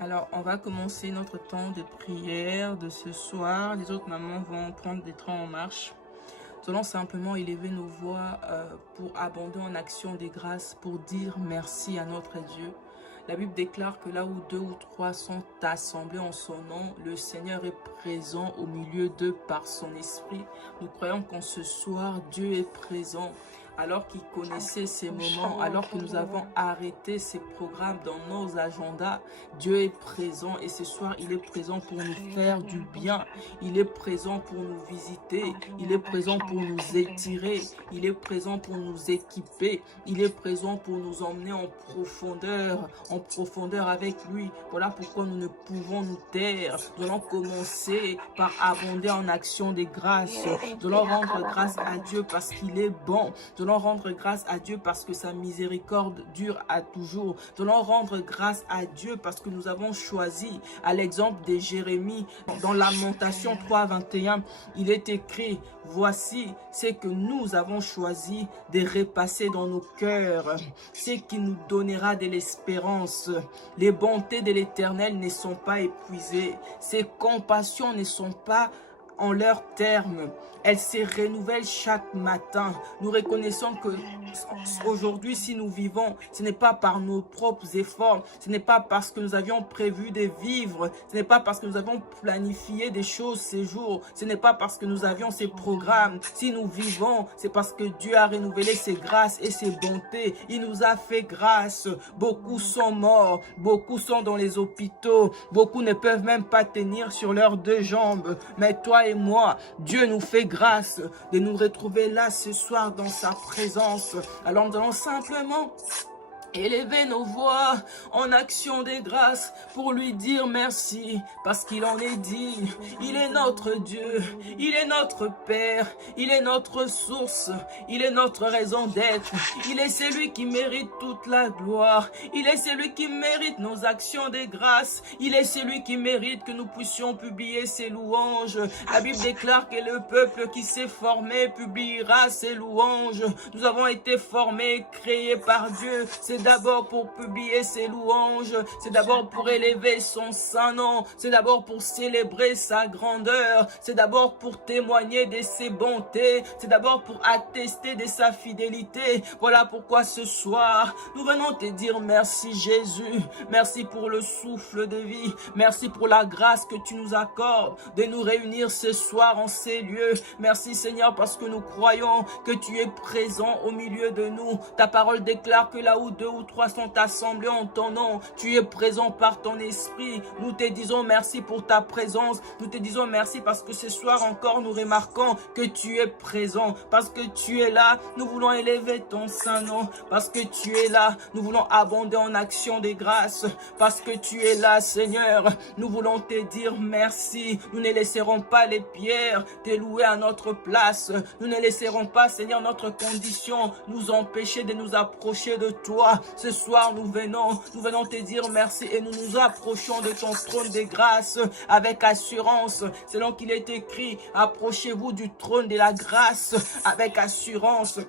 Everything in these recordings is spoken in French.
Alors, on va commencer notre temps de prière de ce soir. Les autres mamans vont prendre des trains en marche. Nous allons simplement élever nos voix pour abonder en action des grâces, pour dire merci à notre Dieu. La Bible déclare que là où 2 ou 3 sont assemblés en son nom, le Seigneur est présent au milieu d'eux par son esprit. Nous croyons qu'en ce soir, Dieu est présent. Alors qu'il connaissait ces moments, alors que nous avons arrêté ces programmes dans nos agendas, Dieu est présent et ce soir, il est présent pour nous faire du bien. Il est présent pour nous visiter. Il est présent pour nous étirer. Il est présent pour nous équiper. Il est présent pour nous emmener en profondeur avec lui. Voilà pourquoi nous ne pouvons nous taire. Nous allons commencer par abonder en action des grâces. Nous allons rendre grâce à Dieu parce qu'il est bon. Nous allons rendre grâce à Dieu parce que sa miséricorde dure à toujours. Nous allons rendre grâce à Dieu parce que nous avons choisi, à l'exemple de Jérémie, dans Lamentation 3, 21, il est écrit, voici ce que nous avons choisi de repasser dans nos cœurs, ce qui nous donnera de l'espérance. Les bontés de l'Éternel ne sont pas épuisées, ses compassions ne sont pas en leur terme. Elles se renouvellent chaque matin. Nous reconnaissons que aujourd'hui, si nous vivons, ce n'est pas par nos propres efforts, ce n'est pas parce que nous avions prévu de vivre, ce n'est pas parce que nous avons planifié des choses ces jours, ce n'est pas parce que nous avions ces programmes. Si nous vivons, c'est parce que Dieu a renouvelé ses grâces et ses bontés. Il nous a fait grâce. Beaucoup sont morts, beaucoup sont dans les hôpitaux, beaucoup ne peuvent même pas tenir sur leurs 2 jambes. Mais toi et moi, Dieu nous fait grâce de nous retrouver là ce soir dans sa présence. Alors nous allons simplement élever nos voix en action des grâces pour lui dire merci parce qu'il en est digne. Il est notre Dieu, il est notre Père, il est notre source, il est notre raison d'être. Il est celui qui mérite toute la gloire, il est celui qui mérite nos actions des grâces, il est celui qui mérite que nous puissions publier ses louanges. La Bible déclare que le peuple qui s'est formé publiera ses louanges. Nous avons été formés, créés par Dieu. C'est d'abord pour publier ses louanges, c'est d'abord pour élever son saint nom, c'est d'abord pour célébrer sa grandeur, c'est d'abord pour témoigner de ses bontés, c'est d'abord pour attester de sa fidélité. Voilà pourquoi ce soir, nous venons te dire merci Jésus, merci pour le souffle de vie, merci pour la grâce que tu nous accordes de nous réunir ce soir en ces lieux. Merci Seigneur parce que nous croyons que tu es présent au milieu de nous. Ta parole déclare que là où 2 ou 3 sont assemblés en ton nom, tu es présent par ton esprit. Nous te disons merci pour ta présence. Nous te disons merci parce que ce soir encore nous remarquons que tu es présent. Parce que tu es là, nous voulons élever ton saint nom. Parce que tu es là, nous voulons abonder en action des grâces. Parce que tu es là, Seigneur, nous voulons te dire merci. Nous ne laisserons pas les pierres te louer à notre place. Nous ne laisserons pas, Seigneur, notre condition nous empêcher de nous approcher de toi. Ce soir, nous venons te dire merci et nous nous approchons de ton trône de grâce avec assurance. Selon qu'il est écrit, approchez-vous du trône de la grâce avec assurance,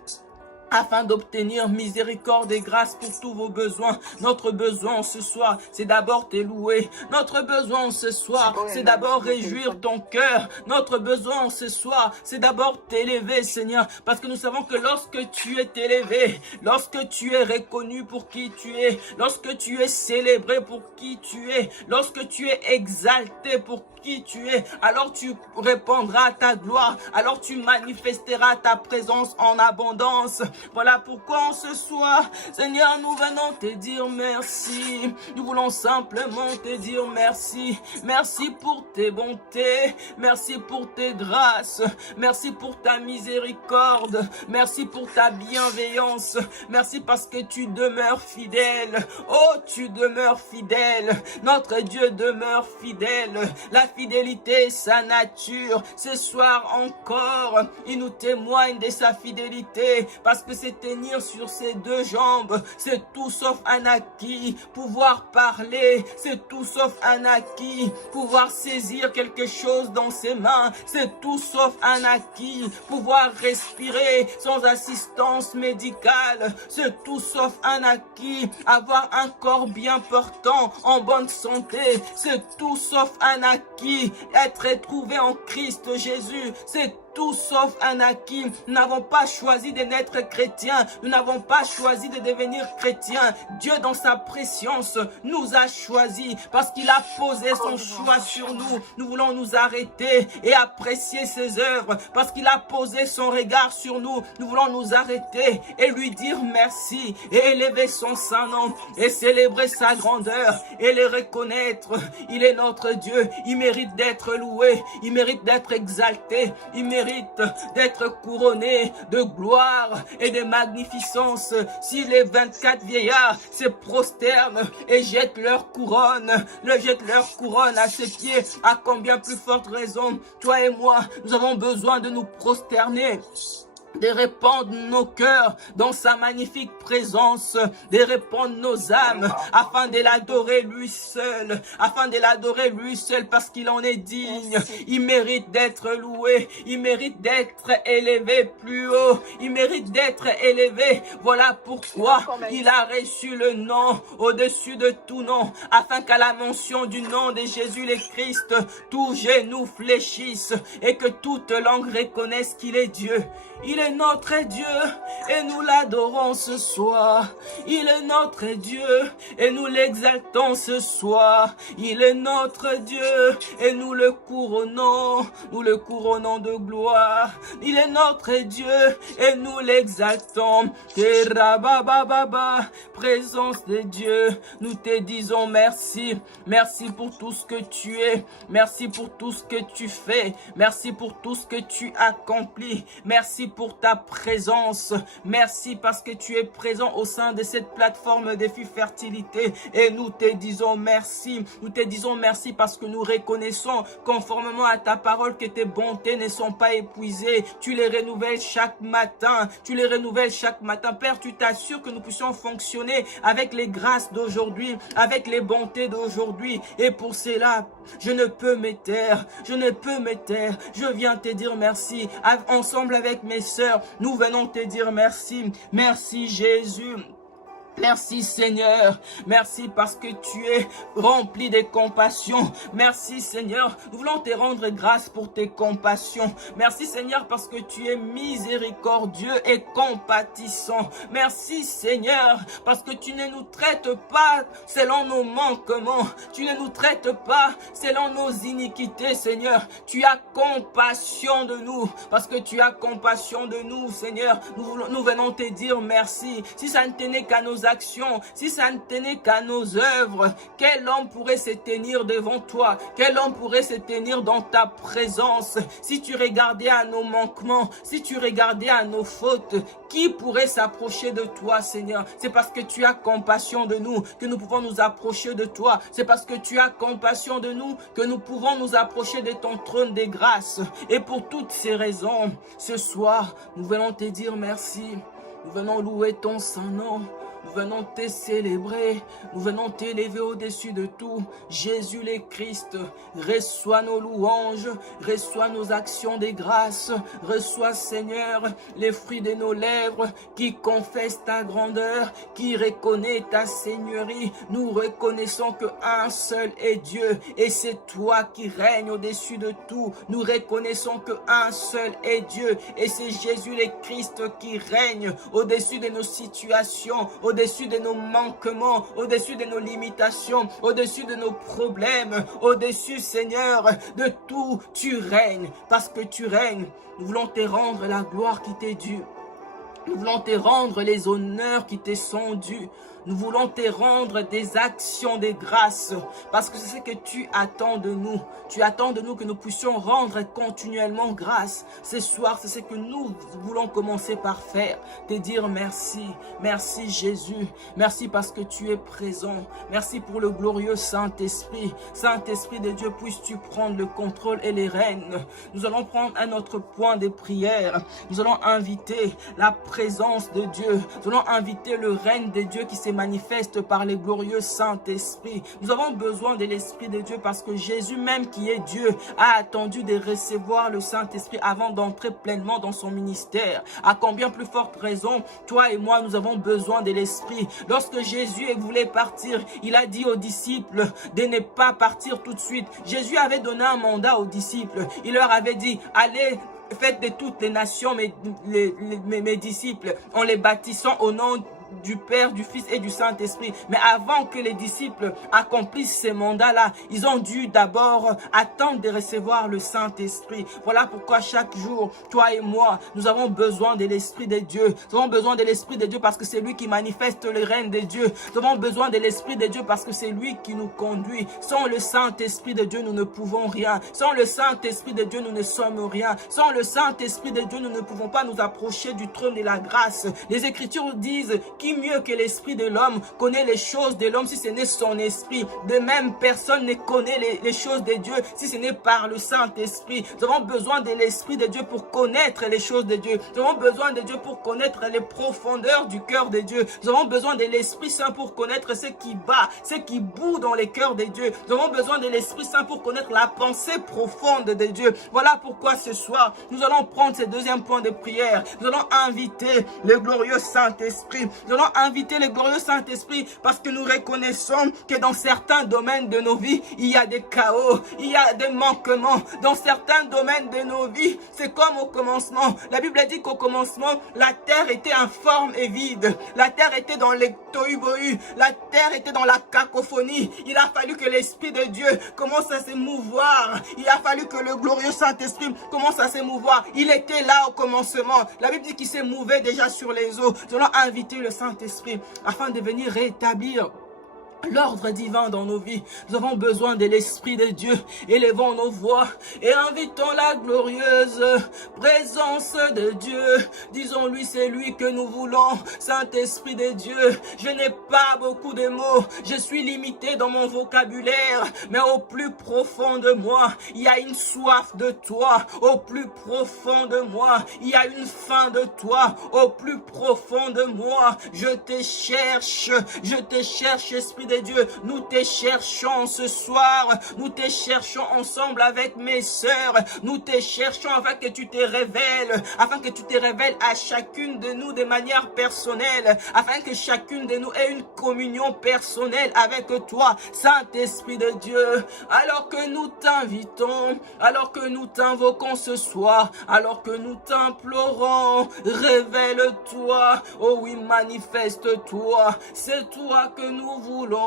afin d'obtenir miséricorde et grâce pour tous vos besoins. Notre besoin ce soir, c'est d'abord te louer. Notre besoin ce soir, c'est d'abord réjouir ton cœur. Notre besoin ce soir, c'est d'abord t'élever, Seigneur. Parce que nous savons que lorsque tu es élevé, lorsque tu es reconnu pour qui tu es, lorsque tu es célébré pour qui tu es, lorsque tu es exalté pour qui tu es, alors tu répondras à ta gloire, alors tu manifesteras ta présence en abondance. Voilà pourquoi en ce soir, Seigneur, nous venons te dire merci. Nous voulons simplement te dire merci. Merci pour tes bontés, merci pour tes grâces, merci pour ta miséricorde, merci pour ta bienveillance, merci parce que tu demeures fidèle. Oh, tu demeures fidèle. Notre Dieu demeure fidèle. La fidélité est sa nature. Ce soir encore, il nous témoigne de sa fidélité parce que se tenir sur ses deux jambes, c'est tout sauf un acquis. Pouvoir parler, c'est tout sauf un acquis. Pouvoir saisir quelque chose dans ses mains, c'est tout sauf un acquis. Pouvoir respirer sans assistance médicale, c'est tout sauf un acquis. Avoir un corps bien portant, en bonne santé, c'est tout sauf un acquis. Être trouvé en Christ Jésus, c'est tout sauf un acquis. Nous n'avons pas choisi de naître chrétiens. Nous n'avons pas choisi de devenir chrétiens. Dieu, dans sa préscience, nous a choisis parce qu'il a posé son choix sur nous. Nous voulons nous arrêter et apprécier ses œuvres parce qu'il a posé son regard sur nous. Nous voulons nous arrêter et lui dire merci et élever son saint nom et célébrer sa grandeur et le reconnaître. Il est notre Dieu. Il mérite d'être loué. Il mérite d'être exalté. Il mérite d'être couronné de gloire et de magnificence. Si les 24 vieillards se prosternent et jettent leur couronne à ses pieds, à combien plus forte raison, toi et moi, nous avons besoin de nous prosterner, de répandre nos cœurs dans sa magnifique présence, de répandre nos âmes afin de l'adorer lui seul, parce qu'il en est digne. Merci. Il mérite d'être loué, il mérite d'être élevé plus haut, il mérite d'être élevé. Voilà pourquoi il a reçu le nom au-dessus de tout nom, afin qu'à la mention du nom de Jésus le Christ, tout genou fléchisse et que toute langue reconnaisse qu'il est Dieu. Il est notre Dieu et nous l'adorons ce soir. Il est notre Dieu et nous l'exaltons ce soir. Il est notre Dieu et nous le couronnons de gloire. Il est notre Dieu et nous l'exaltons. Présence de Dieu, nous te disons merci. Merci pour tout ce que tu es. Merci pour tout ce que tu fais. Merci pour tout ce que tu accomplis. Merci pour ta présence. Merci parce que tu es présent au sein de cette plateforme Défi Fertilité et nous te disons merci. Nous te disons merci parce que nous reconnaissons conformément à ta parole que tes bontés ne sont pas épuisées. Tu les renouvelles chaque matin. Père, tu t'assures que nous puissions fonctionner avec les grâces d'aujourd'hui, avec les bontés d'aujourd'hui. Et pour cela, je ne peux me taire. Je viens te dire merci. Ensemble avec mes sœurs, nous venons te dire merci. Merci Jésus. Merci Seigneur, merci parce que tu es rempli de compassion. Merci Seigneur, nous voulons te rendre grâce pour tes compassions. Merci Seigneur parce que tu es miséricordieux et compatissant. Merci Seigneur parce que tu ne nous traites pas selon nos manquements. Tu ne nous traites pas selon nos iniquités Seigneur. Tu as compassion de nous parce que tu as compassion de nous Seigneur. Nous venons te dire merci. Si ça ne tenait qu'à nos actions, si ça ne tenait qu'à nos œuvres, quel homme pourrait se tenir devant toi? Quel homme pourrait se tenir dans ta présence? Si tu regardais à nos manquements, si tu regardais à nos fautes, qui pourrait s'approcher de toi, Seigneur? C'est parce que tu as compassion de nous que nous pouvons nous approcher de toi. C'est parce que tu as compassion de nous que nous pouvons nous approcher de ton trône des grâces. Et pour toutes ces raisons, ce soir, nous venons te dire merci. Nous venons louer ton saint nom. Nous venons te célébrer, nous venons t'élever au-dessus de tout. Jésus le Christ, reçois nos louanges, reçois nos actions de grâce, reçois Seigneur les fruits de nos lèvres qui confessent ta grandeur, qui reconnaît ta seigneurie. Nous reconnaissons qu'un seul est Dieu et c'est toi qui règnes au-dessus de tout. Nous reconnaissons qu'un seul est Dieu et c'est Jésus le Christ qui règne au-dessus de nos situations, au-dessus de nos manquements, au-dessus de nos limitations, au-dessus de nos problèmes, au-dessus, Seigneur, de tout. Tu règnes, parce que tu règnes. Nous voulons te rendre la gloire qui t'est due. Nous voulons te rendre les honneurs qui te sont dus. Nous voulons te rendre des actions de grâce parce que c'est ce que tu attends de nous. Tu attends de nous que nous puissions rendre continuellement grâce. Ce soir, c'est ce que nous voulons commencer par faire. Te dire merci. Merci Jésus. Merci parce que tu es présent. Merci pour le glorieux Saint-Esprit. Saint-Esprit de Dieu, puisses-tu prendre le contrôle et les rênes. Nous allons prendre un autre point de prière. Nous allons inviter la présence de Dieu. Nous allons inviter le règne de Dieu qui se manifeste par le glorieux Saint-Esprit. Nous avons besoin de l'Esprit de Dieu parce que Jésus même qui est Dieu a attendu de recevoir le Saint-Esprit avant d'entrer pleinement dans son ministère. À combien plus forte raison, toi et moi, nous avons besoin de l'Esprit. Lorsque Jésus voulait partir, il a dit aux disciples de ne pas partir tout de suite. Jésus avait donné un mandat aux disciples. Il leur avait dit, allez, faites de toutes les nations mes disciples en les baptisant au nom du Père, du Fils et du Saint-Esprit. Mais avant que les disciples accomplissent ces mandats-là, ils ont dû d'abord attendre de recevoir le Saint-Esprit. Voilà pourquoi chaque jour, toi et moi, nous avons besoin de l'Esprit de Dieu. Nous avons besoin de l'Esprit de Dieu parce que c'est lui qui manifeste le règne de Dieu. Nous avons besoin de l'Esprit de Dieu parce que c'est lui qui nous conduit. Sans le Saint-Esprit de Dieu, nous ne pouvons rien. Sans le Saint-Esprit de Dieu, nous ne sommes rien. Sans le Saint-Esprit de Dieu, nous ne pouvons pas nous approcher du trône de la grâce. Les Écritures disent, qui mieux que l'esprit de l'homme connaît les choses de l'homme si ce n'est son esprit. De même, personne ne connaît les choses de Dieu si ce n'est par le Saint-Esprit. Nous avons besoin de l'Esprit de Dieu pour connaître les choses de Dieu. Nous avons besoin de Dieu pour connaître les profondeurs du cœur de Dieu. Nous avons besoin de l'Esprit Saint pour connaître ce qui bat, ce qui bout dans les cœurs de Dieu. Nous avons besoin de l'Esprit Saint pour connaître la pensée profonde de Dieu. Voilà pourquoi ce soir, nous allons prendre ce deuxième point de prière. Nous allons inviter le glorieux Saint-Esprit. Nous allons inviter le glorieux Saint-Esprit parce que nous reconnaissons que dans certains domaines de nos vies, il y a des chaos, il y a des manquements. Dans certains domaines de nos vies, c'est comme au commencement. La Bible dit qu'au commencement, la terre était informe et vide. La terre était dans les tohu-bohu. La terre était dans la cacophonie. Il a fallu que l'Esprit de Dieu commence à se mouvoir. Il a fallu que le glorieux Saint-Esprit commence à se mouvoir. Il était là au commencement. La Bible dit qu'il s'est mouvé déjà sur les eaux. Nous allons inviter le Saint-Esprit afin de venir rétablir l'ordre divin dans nos vies. Nous avons besoin de l'Esprit de Dieu. Élevons nos voix et invitons la glorieuse présence de Dieu. Disons-lui, c'est lui que nous voulons. Saint-Esprit de Dieu, je n'ai pas beaucoup de mots. Je suis limité dans mon vocabulaire. Mais au plus profond de moi, il y a une soif de toi. Au plus profond de moi, il y a une faim de toi. Au plus profond de moi, je te cherche, Esprit de Dieu. Nous te cherchons ce soir. Nous te cherchons ensemble avec mes sœurs. Nous te cherchons afin que tu te révèles. Afin que tu te révèles à chacune de nous de manière personnelle. Afin que chacune de nous ait une communion personnelle avec toi, Saint-Esprit de Dieu. Alors que nous t'invitons, alors que nous t'invoquons ce soir, alors que nous t'implorons, révèle-toi. Oh oui, manifeste-toi. C'est toi que nous voulons.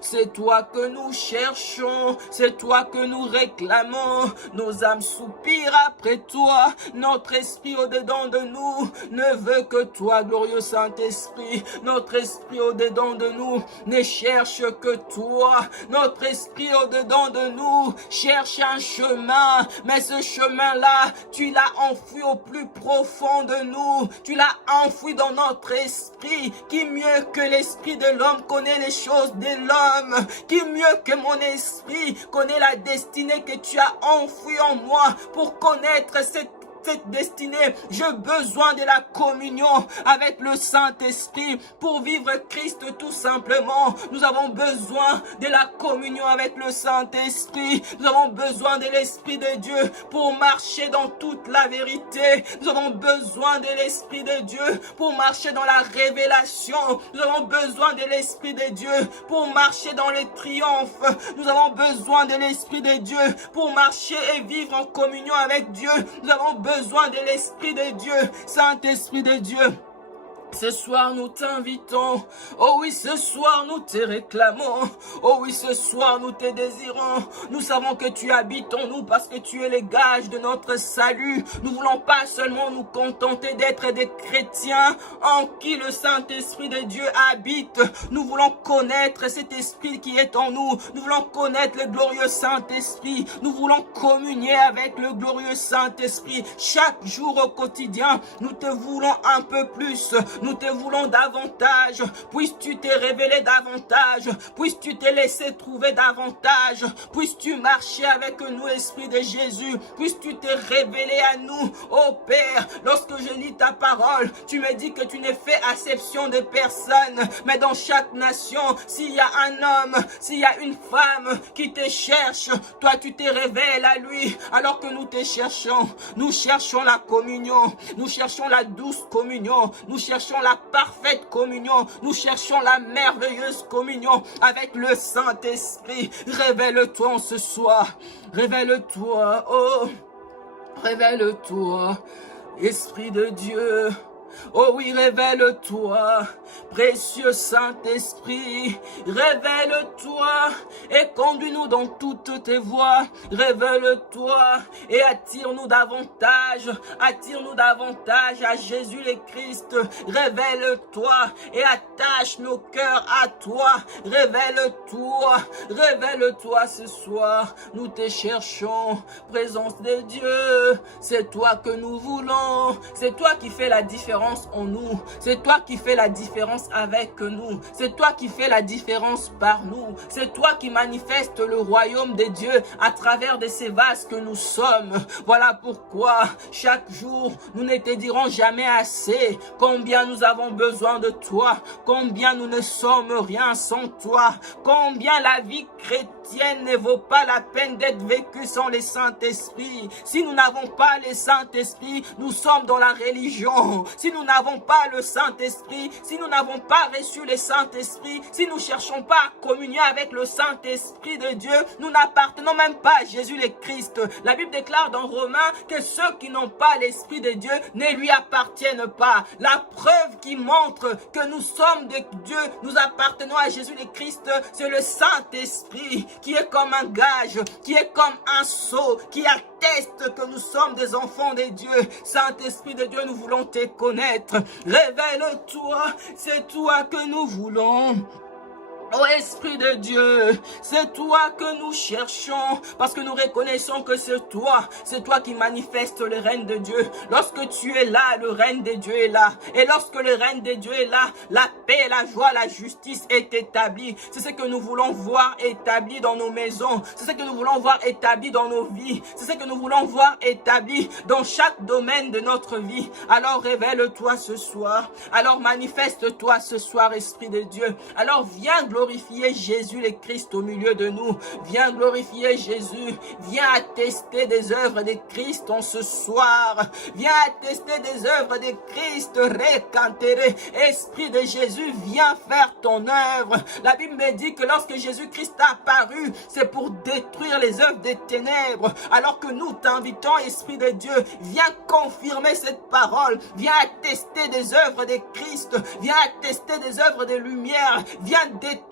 C'est toi que nous cherchons. C'est toi que nous réclamons. Nos âmes soupirent après toi. Notre esprit au-dedans de nous ne veut que toi, glorieux Saint-Esprit. Notre esprit au-dedans de nous ne cherche que toi. Notre esprit au-dedans de nous cherche un chemin. Mais ce chemin-là, tu l'as enfoui au plus profond de nous. Tu l'as enfoui dans notre esprit. Qui mieux que l'esprit de l'homme connaît les choses de l'homme? Qui mieux que mon esprit connaît la destinée que tu as enfouie en moi? Pour connaître cette destinée, j'ai besoin de la communion avec le Saint-Esprit pour vivre Christ tout simplement. Nous avons besoin de la communion avec le Saint-Esprit. Nous avons besoin de l'Esprit de Dieu pour marcher dans toute la vérité. Nous avons besoin de l'Esprit de Dieu pour marcher dans la révélation. Nous avons besoin de l'Esprit de Dieu pour marcher dans les triomphes. Nous avons besoin de l'Esprit de Dieu pour marcher et vivre en communion avec Dieu. Nous avons besoin de l'Esprit de Dieu, Saint-Esprit de Dieu. Ce soir nous t'invitons, oh oui ce soir nous te réclamons, oh oui ce soir nous te désirons. Nous savons que tu habites en nous parce que tu es le gage de notre salut. Nous voulons pas seulement nous contenter d'être des chrétiens en qui le Saint-Esprit de Dieu habite. Nous voulons connaître cet esprit qui est en nous. Nous voulons connaître le glorieux Saint-Esprit. Nous voulons communier avec le glorieux Saint-Esprit. Chaque jour au quotidien, nous te voulons un peu plus. Nous te voulons davantage. Puisses-tu te révéler davantage. Puisses-tu te laisser trouver davantage. Puisses-tu marcher avec nous, Esprit de Jésus. Puisses-tu te révéler à nous, ô Père. Lorsque je lis ta parole, tu me dis que tu n'es fait acception de personne. Mais dans chaque nation, s'il y a un homme, s'il y a une femme qui te cherche, toi tu te révèles à lui. Alors que nous te cherchons, nous cherchons la communion. Nous cherchons la douce communion. Nous cherchons la parfaite communion. Nous cherchons la merveilleuse communion avec le Saint-Esprit. Révèle-toi en ce soir. Révèle-toi, oh, révèle-toi, Esprit de Dieu. Oh oui, révèle-toi, précieux Saint-Esprit, révèle-toi et conduis-nous dans toutes tes voies. Révèle-toi et attire-nous davantage à Jésus le Christ. Révèle-toi et attache nos cœurs à toi. Révèle-toi ce soir. Nous te cherchons, présence de Dieu. C'est toi que nous voulons. C'est toi qui fais la différence en nous. C'est toi qui fais la différence avec nous. C'est toi qui fais la différence par nous. C'est toi qui manifeste le royaume de Dieu à travers de ces vases que nous sommes. Voilà pourquoi chaque jour nous ne te dirons jamais assez combien nous avons besoin de toi, combien nous ne sommes rien sans toi, combien la vie chrétienne ne vaut pas la peine d'être vécue sans le Saint-Esprit. Si nous n'avons pas le Saint-Esprit, nous sommes dans la religion. Si nous n'avons pas le Saint-Esprit, si nous n'avons pas reçu le Saint-Esprit, si nous ne cherchons pas à communier avec le Saint-Esprit de Dieu, nous n'appartenons même pas à Jésus le Christ. La Bible déclare dans Romains que ceux qui n'ont pas l'Esprit de Dieu ne lui appartiennent pas. La preuve qui montre que nous sommes de Dieu, nous appartenons à Jésus le Christ, c'est le Saint-Esprit qui est comme un gage, qui est comme un sceau, qui atteste que nous sommes des enfants de Dieu. Saint-Esprit de Dieu, nous voulons te connaître. Révèle-toi, c'est toi que nous voulons. Oh Esprit de Dieu, c'est toi que nous cherchons parce que nous reconnaissons que c'est toi qui manifestes le règne de Dieu. Lorsque tu es là, le règne de Dieu est là. Et lorsque le règne de Dieu est là, la paix, la joie, la justice est établie. C'est ce que nous voulons voir établi dans nos maisons. C'est ce que nous voulons voir établi dans nos vies. C'est ce que nous voulons voir établi dans chaque domaine de notre vie. Alors révèle-toi ce soir. Alors manifeste-toi ce soir, Esprit de Dieu. Alors viens glorifier Jésus le Christ au milieu de nous. Viens glorifier Jésus. Viens attester des œuvres de Christ en ce soir. Viens attester des œuvres de Christ. Recantere. Esprit de Jésus, viens faire ton œuvre. La Bible me dit que lorsque Jésus-Christ a apparu, c'est pour détruire les œuvres des ténèbres. Alors que nous t'invitons, Esprit de Dieu, viens confirmer cette parole. Viens attester des œuvres de Christ. Viens attester des œuvres de lumière. Viens détruire,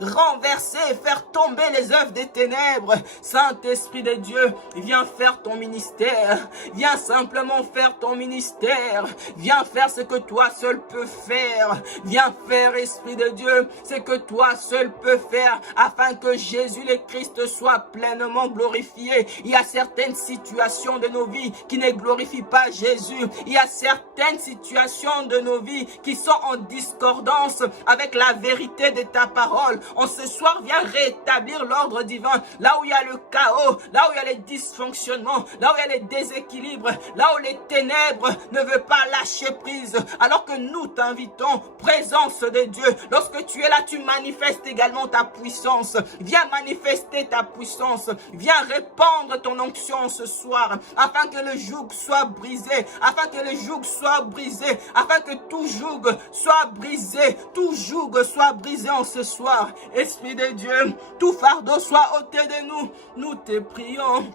renverser, faire tomber les œuvres des ténèbres. Saint-Esprit de Dieu, viens faire ton ministère. Viens simplement faire ton ministère. Viens faire ce que toi seul peux faire. Viens faire, Esprit de Dieu, ce que toi seul peux faire afin que Jésus le Christ soit pleinement glorifié. Il y a certaines situations de nos vies qui ne glorifient pas Jésus. Il y a certaines situations de nos vies qui sont en discordance avec la vérité de ta parole. En ce soir, viens rétablir l'ordre divin. Là où il y a le chaos, là où il y a les dysfonctionnements, là où il y a les déséquilibres, là où les ténèbres ne veulent pas lâcher prise. Alors que nous t'invitons, présence de Dieu. Lorsque tu es là, tu manifestes également ta puissance. Viens manifester ta puissance. Viens répandre ton onction ce soir, afin que le joug soit brisé, afin que le joug soit brisé, afin que tout joug soit brisé, tout joug soit brisé en ce soir. Esprit de Dieu, tout fardeau soit ôté de nous. Nous te prions.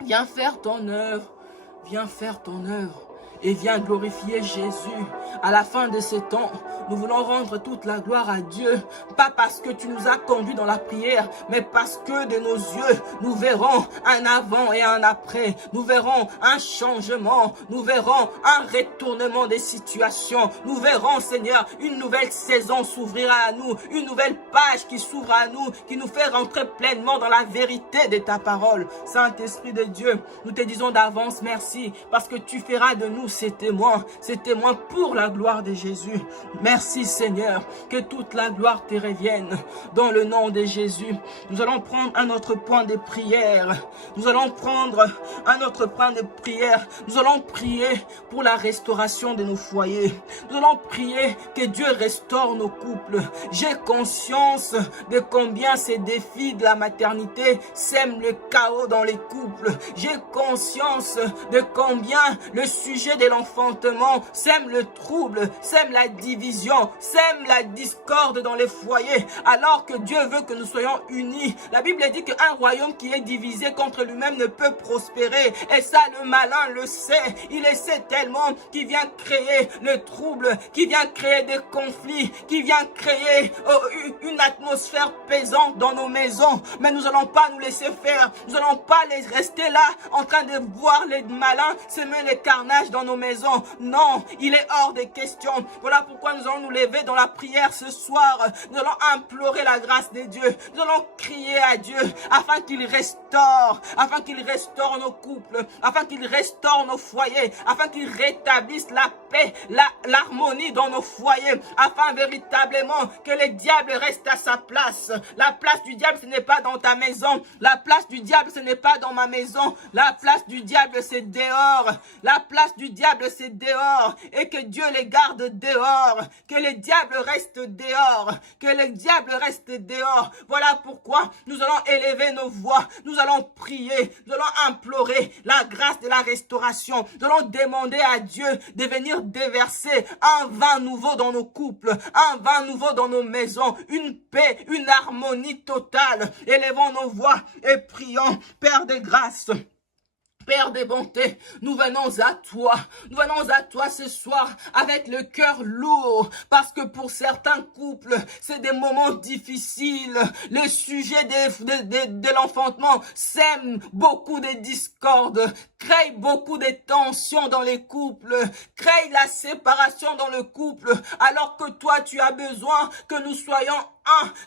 Viens faire ton œuvre. Viens faire ton œuvre. et viens glorifier Jésus. À la fin de ce temps, nous voulons rendre toute la gloire à Dieu, pas parce que tu nous as conduits dans la prière, mais parce que de nos yeux, nous verrons un avant et un après. Nous verrons un changement, nous verrons un retournement des situations. Nous verrons, Seigneur, une nouvelle saison s'ouvrir à nous, une nouvelle page qui s'ouvre à nous, qui nous fait rentrer pleinement dans la vérité de ta parole. Saint-Esprit de Dieu, nous te disons d'avance merci, parce que tu feras de nous ces témoins pour la gloire de Jésus. Merci Seigneur, que toute la gloire te revienne dans le nom de Jésus. Nous allons prendre un autre point de prière. Nous allons prendre un autre point de prière. Nous allons prier pour la restauration de nos foyers. Nous allons prier que Dieu restaure nos couples. J'ai conscience de combien ces défis de la maternité sèment le chaos dans les couples. J'ai conscience de combien le sujet de l'enfantement sème le trouble, sème la division, sème la discorde dans les foyers, alors que Dieu veut que nous soyons unis. La Bible dit qu'un royaume qui est divisé contre lui-même ne peut prospérer, et ça le malin le sait. Il le sait tellement qu'il vient créer le trouble, qu'il vient créer des conflits, qu'il vient créer une atmosphère pesante dans nos maisons. Mais nous n'allons pas nous laisser faire, nous n'allons pas rester là en train de voir les malins semer les carnages dans nos maisons. Non, il est hors de question. Voilà pourquoi nous allons nous lever dans la prière ce soir. Nous allons implorer la grâce de Dieu. Nous allons crier à Dieu afin qu'il restaure nos couples, afin qu'il restaure nos foyers, afin qu'il rétablisse la paix, l'harmonie dans nos foyers, afin véritablement que le diable reste à sa place. La place du diable, ce n'est pas dans ta maison. La place du diable, ce n'est pas dans ma maison. La place du diable, c'est dehors. La place du diable, c'est dehors. Et que Dieu les garde dehors. Que le diable reste dehors. Que le diable reste dehors. Voilà pourquoi nous allons élever nos voix. Nous allons prier. Nous allons implorer la grâce de la restauration. Nous allons demander à Dieu de venir déverser un vin nouveau dans nos couples. Un vin nouveau dans nos maisons. Une paix, une harmonie totale. Élevons nos voix et prions. Père de grâce, Père des bontés, nous venons à toi. Nous venons à toi ce soir avec le cœur lourd. Parce que pour certains couples, c'est des moments difficiles. Le sujet de l'enfantement sème beaucoup de discordes, crée beaucoup de tensions dans les couples, crée la séparation dans le couple. Alors que toi, tu as besoin que nous soyons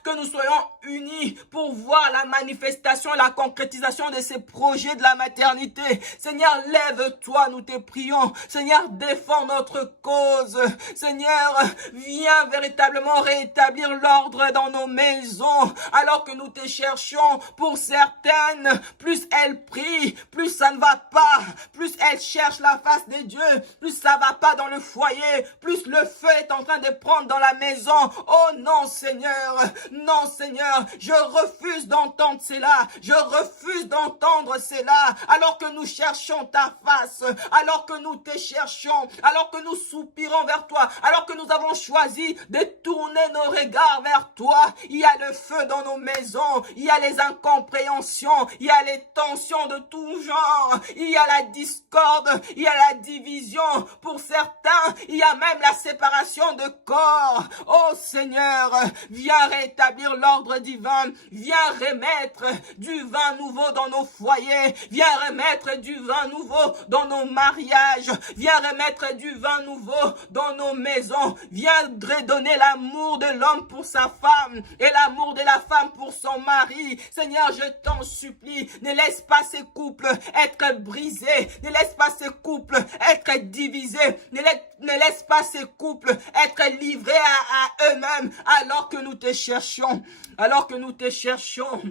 que nous soyons unis pour voir la manifestation et la concrétisation de ces projets de la maternité. Seigneur, lève-toi, nous te prions. Seigneur, défends notre cause. Seigneur, viens véritablement rétablir l'ordre dans nos maisons. Alors que nous te cherchons, pour certaines, plus elles prient, plus ça ne va pas, plus elles cherchent la face de Dieu, plus ça va pas dans le foyer, plus le feu est en train de prendre dans la maison. Oh non, Seigneur. Non, Seigneur, je refuse d'entendre cela. Je refuse d'entendre cela. Alors que nous cherchons ta face, alors que nous te cherchons, alors que nous soupirons vers toi, alors que nous avons choisi de tourner nos regards vers toi, il y a le feu dans nos maisons, il y a les incompréhensions, il y a les tensions de tout genre, il y a la discorde, il y a la division. Pour certains, il y a même la séparation de corps. Oh Seigneur, viens rétablir l'ordre divin, viens remettre du vin nouveau dans nos foyers, viens remettre du vin nouveau dans nos mariages, viens remettre du vin nouveau dans nos maisons, viens redonner l'amour de l'homme pour sa femme et l'amour de la femme pour son mari. Seigneur, je t'en supplie, ne laisse pas ces couples être brisés, ne laisse pas ces couples être divisés, ne laisse pas ces couples être livrés à eux-mêmes alors que nous te cherchons, alors que nous te cherchons.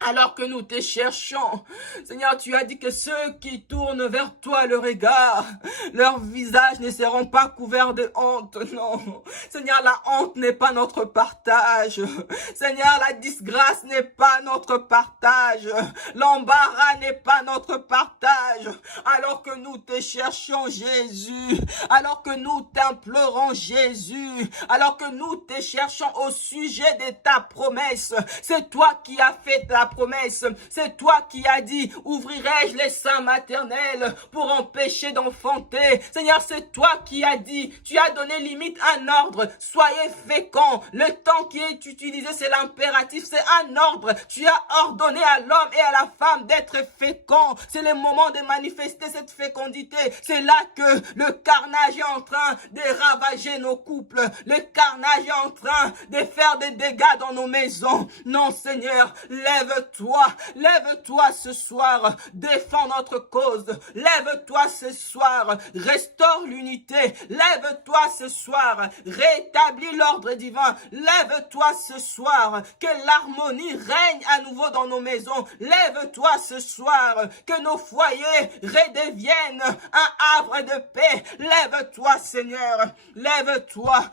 Alors que nous te cherchons, Seigneur, tu as dit que ceux qui tournent vers toi le regard, leurs visages ne seront pas couverts de honte. Non, Seigneur, la honte n'est pas notre partage. Seigneur, la disgrâce n'est pas notre partage. L'embarras n'est pas notre partage. Alors que nous te cherchons, Jésus, alors que nous t'implorons, Jésus, alors que nous te cherchons au sujet de ta promesse, c'est toi qui as fait ta promesse. C'est toi qui as dit, ouvrirai-je les seins maternels pour empêcher d'enfanter. Seigneur, c'est toi qui as dit, tu as donné limite un ordre, soyez féconds. Le temps qui est utilisé, c'est l'impératif, c'est un ordre. Tu as ordonné à l'homme et à la femme d'être féconds. C'est le moment de manifester cette fécondité. C'est là que le carnage est en train de ravager nos couples. Le carnage est en train de faire des dégâts dans nos maisons. Non, Seigneur, lève-toi ce soir, défends notre cause. Lève-toi ce soir, restaure l'unité. Lève-toi ce soir, rétablis l'ordre divin. Lève-toi ce soir, que l'harmonie règne à nouveau dans nos maisons. Lève-toi ce soir, que nos foyers redeviennent un havre de paix. Lève-toi, Seigneur, lève-toi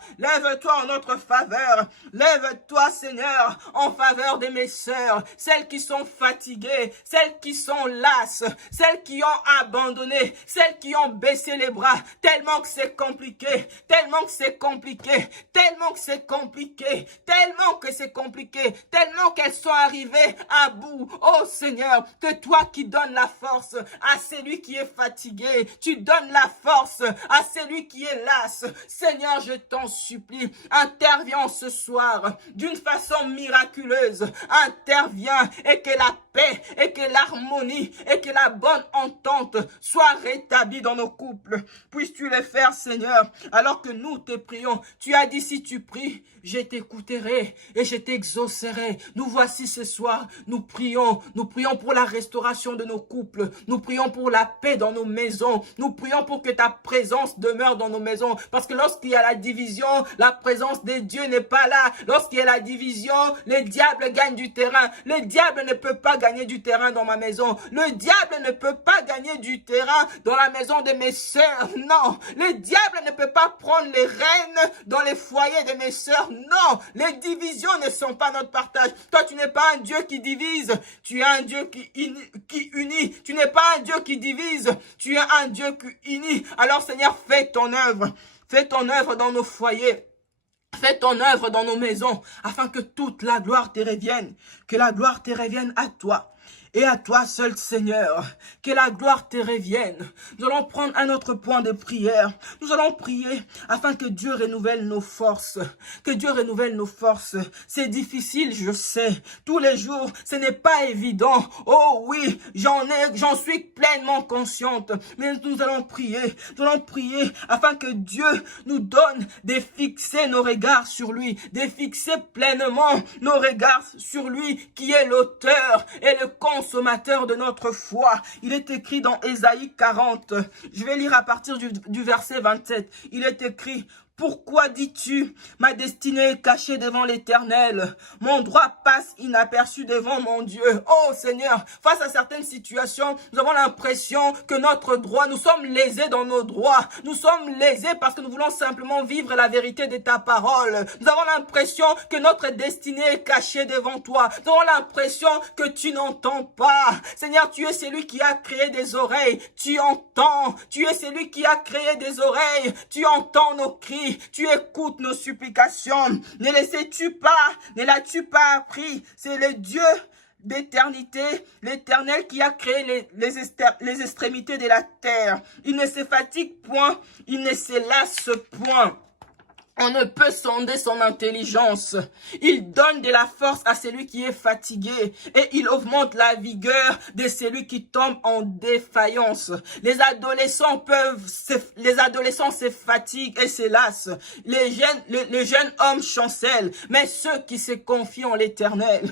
en notre faveur. Lève-toi, Seigneur, en faveur de mes sœurs, celles qui sont fatiguées, celles qui sont lasses, celles qui ont abandonné, celles qui ont baissé les bras, tellement que c'est compliqué, tellement que c'est compliqué, tellement que c'est compliqué, tellement que c'est compliqué, tellement qu'elles sont arrivées à bout. Oh Seigneur, que toi qui donnes la force à celui qui est fatigué, tu donnes la force à celui qui est las. Seigneur, je t'en supplie, interviens ce soir d'une façon miraculeuse. Interviens et que la paix et que l'harmonie et que la bonne entente soient rétablies dans nos couples. Puisses-tu le faire, Seigneur, alors que nous te prions. Tu as dit, si tu pries, je t'écouterai et je t'exaucerai. Nous voici ce soir, nous prions pour la restauration de nos couples, nous prions pour la paix dans nos maisons, nous prions pour que ta présence demeure dans nos maisons, parce que lorsqu'il y a la division, la présence de Dieu n'est pas là. Lorsqu'il y a la division, le diable gagne du terrain. Le diable ne peut pas gagner du terrain dans ma maison. Le diable ne peut pas gagner du terrain dans la maison de mes sœurs. Non, le diable ne peut pas prendre les rênes dans les foyers de mes sœurs. Non, les divisions ne sont pas notre partage. Toi, tu n'es pas un Dieu qui divise. Tu es un Dieu qui unit. Tu n'es pas un Dieu qui divise. Tu es un Dieu qui unit. Alors, Seigneur, fais ton œuvre. Fais ton œuvre dans nos foyers. Fais ton œuvre dans nos maisons, afin que toute la gloire te revienne. Que la gloire te revienne à toi. Et à toi seul, Seigneur, que la gloire te revienne. Nous allons prendre un autre point de prière. Nous allons prier afin que Dieu renouvelle nos forces. Que Dieu renouvelle nos forces. C'est difficile, je sais. Tous les jours, ce n'est pas évident. Oh oui, j'en suis pleinement consciente. Mais nous allons prier. Nous allons prier afin que Dieu nous donne de fixer nos regards sur lui. De fixer pleinement nos regards sur lui qui est l'auteur et le consommateur de notre foi. Il est écrit dans Ésaïe 40. Je vais lire à partir du verset 27. Il est écrit: pourquoi dis-tu, ma destinée est cachée devant l'Éternel, mon droit passe inaperçu devant mon Dieu. Oh Seigneur, face à certaines situations, nous avons l'impression que notre droit, nous sommes lésés dans nos droits. Nous sommes lésés parce que nous voulons simplement vivre la vérité de ta parole. Nous avons l'impression que notre destinée est cachée devant toi. Nous avons l'impression que tu n'entends pas. Seigneur, tu es celui qui a créé des oreilles. Tu entends. Tu es celui qui a créé des oreilles. Tu entends nos cris. Tu écoutes nos supplications. Ne l'as-tu pas appris? C'est le Dieu d'éternité, l'Éternel qui a créé les extrémités de la terre. Il ne se fatigue point, il ne se lasse point. On ne peut sonder son intelligence. Il donne de la force à celui qui est fatigué et il augmente la vigueur de celui qui tombe en défaillance. Les adolescents se fatiguent et se lassent. Les jeunes hommes chancellent, mais ceux qui se confient en l'Éternel,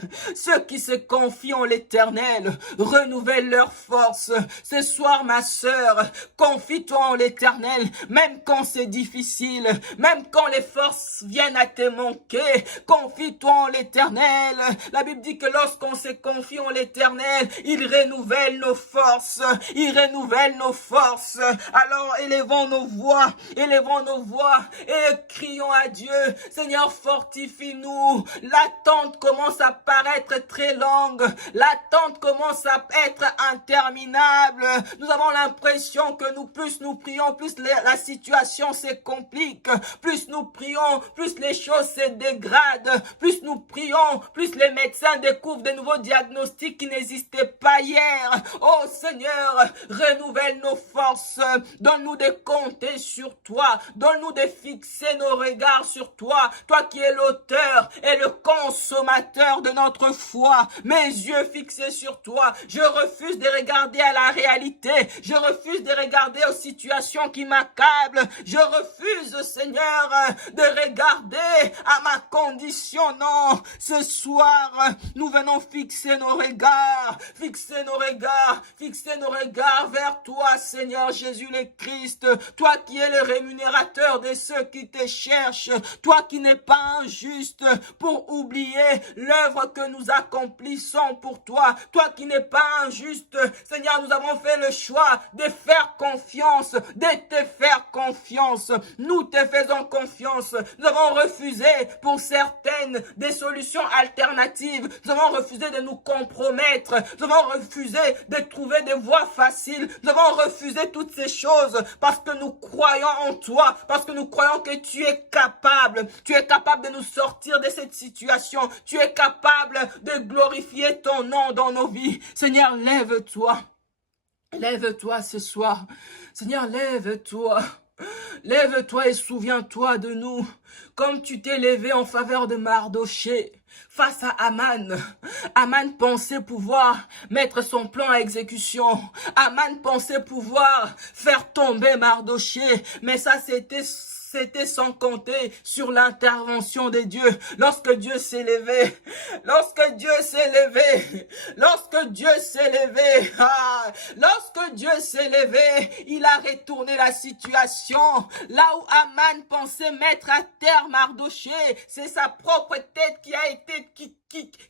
renouvellent leur force. Ce soir, ma sœur, confie-toi en l'Éternel, même quand c'est difficile, même quand les forces viennent à te manquer. Confie-toi en l'Éternel. La Bible dit que lorsqu'on se confie en l'Éternel, il renouvelle nos forces. Il renouvelle nos forces. Alors élevons nos voix et crions à Dieu. Seigneur, fortifie-nous. L'attente commence à paraître très longue. L'attente commence à être interminable. Nous avons l'impression que plus nous prions, plus la situation se complique. Plus nous nous prions, plus les choses se dégradent. Plus nous prions, plus les médecins découvrent de nouveaux diagnostics qui n'existaient pas hier. Oh Seigneur, renouvelle nos forces. Donne-nous de compter sur toi. Donne-nous de fixer nos regards sur toi. Toi qui es l'auteur et le consommateur de notre foi. Mes yeux fixés sur toi. Je refuse de regarder à la réalité. Je refuse de regarder aux situations qui m'accablent. Je refuse, Seigneur, de regarder à ma condition. Non, ce soir, nous venons fixer nos regards. Fixer nos regards. Fixer nos regards vers toi, Seigneur Jésus le Christ. Toi qui es le rémunérateur de ceux qui te cherchent. Toi qui n'es pas injuste pour oublier l'œuvre que nous accomplissons pour toi. Toi qui n'es pas injuste. Seigneur, nous avons fait le choix de faire confiance, de te faire confiance. Nous te faisons confiance. Nous avons refusé pour certaines des solutions alternatives. Nous avons refusé de nous compromettre. Nous avons refusé de trouver des voies faciles. Nous avons refusé toutes ces choses parce que nous croyons en toi, parce que nous croyons que tu es capable. Tu es capable de nous sortir de cette situation. Tu es capable de glorifier ton nom dans nos vies. Seigneur, lève-toi. Lève-toi ce soir. Seigneur, lève-toi. Lève-toi et souviens-toi de nous, comme tu t'es levé en faveur de Mardoché face à Aman. Aman pensait pouvoir mettre son plan à exécution. Aman pensait pouvoir faire tomber Mardoché, mais ça c'était sans compter sur l'intervention de Dieu. Lorsque Dieu s'est levé, lorsque Dieu s'est levé, lorsque Dieu s'est levé, lorsque Dieu s'est levé, il a retourné la situation. Là où Aman pensait mettre à terre Mardoché, c'est sa propre tête qui a été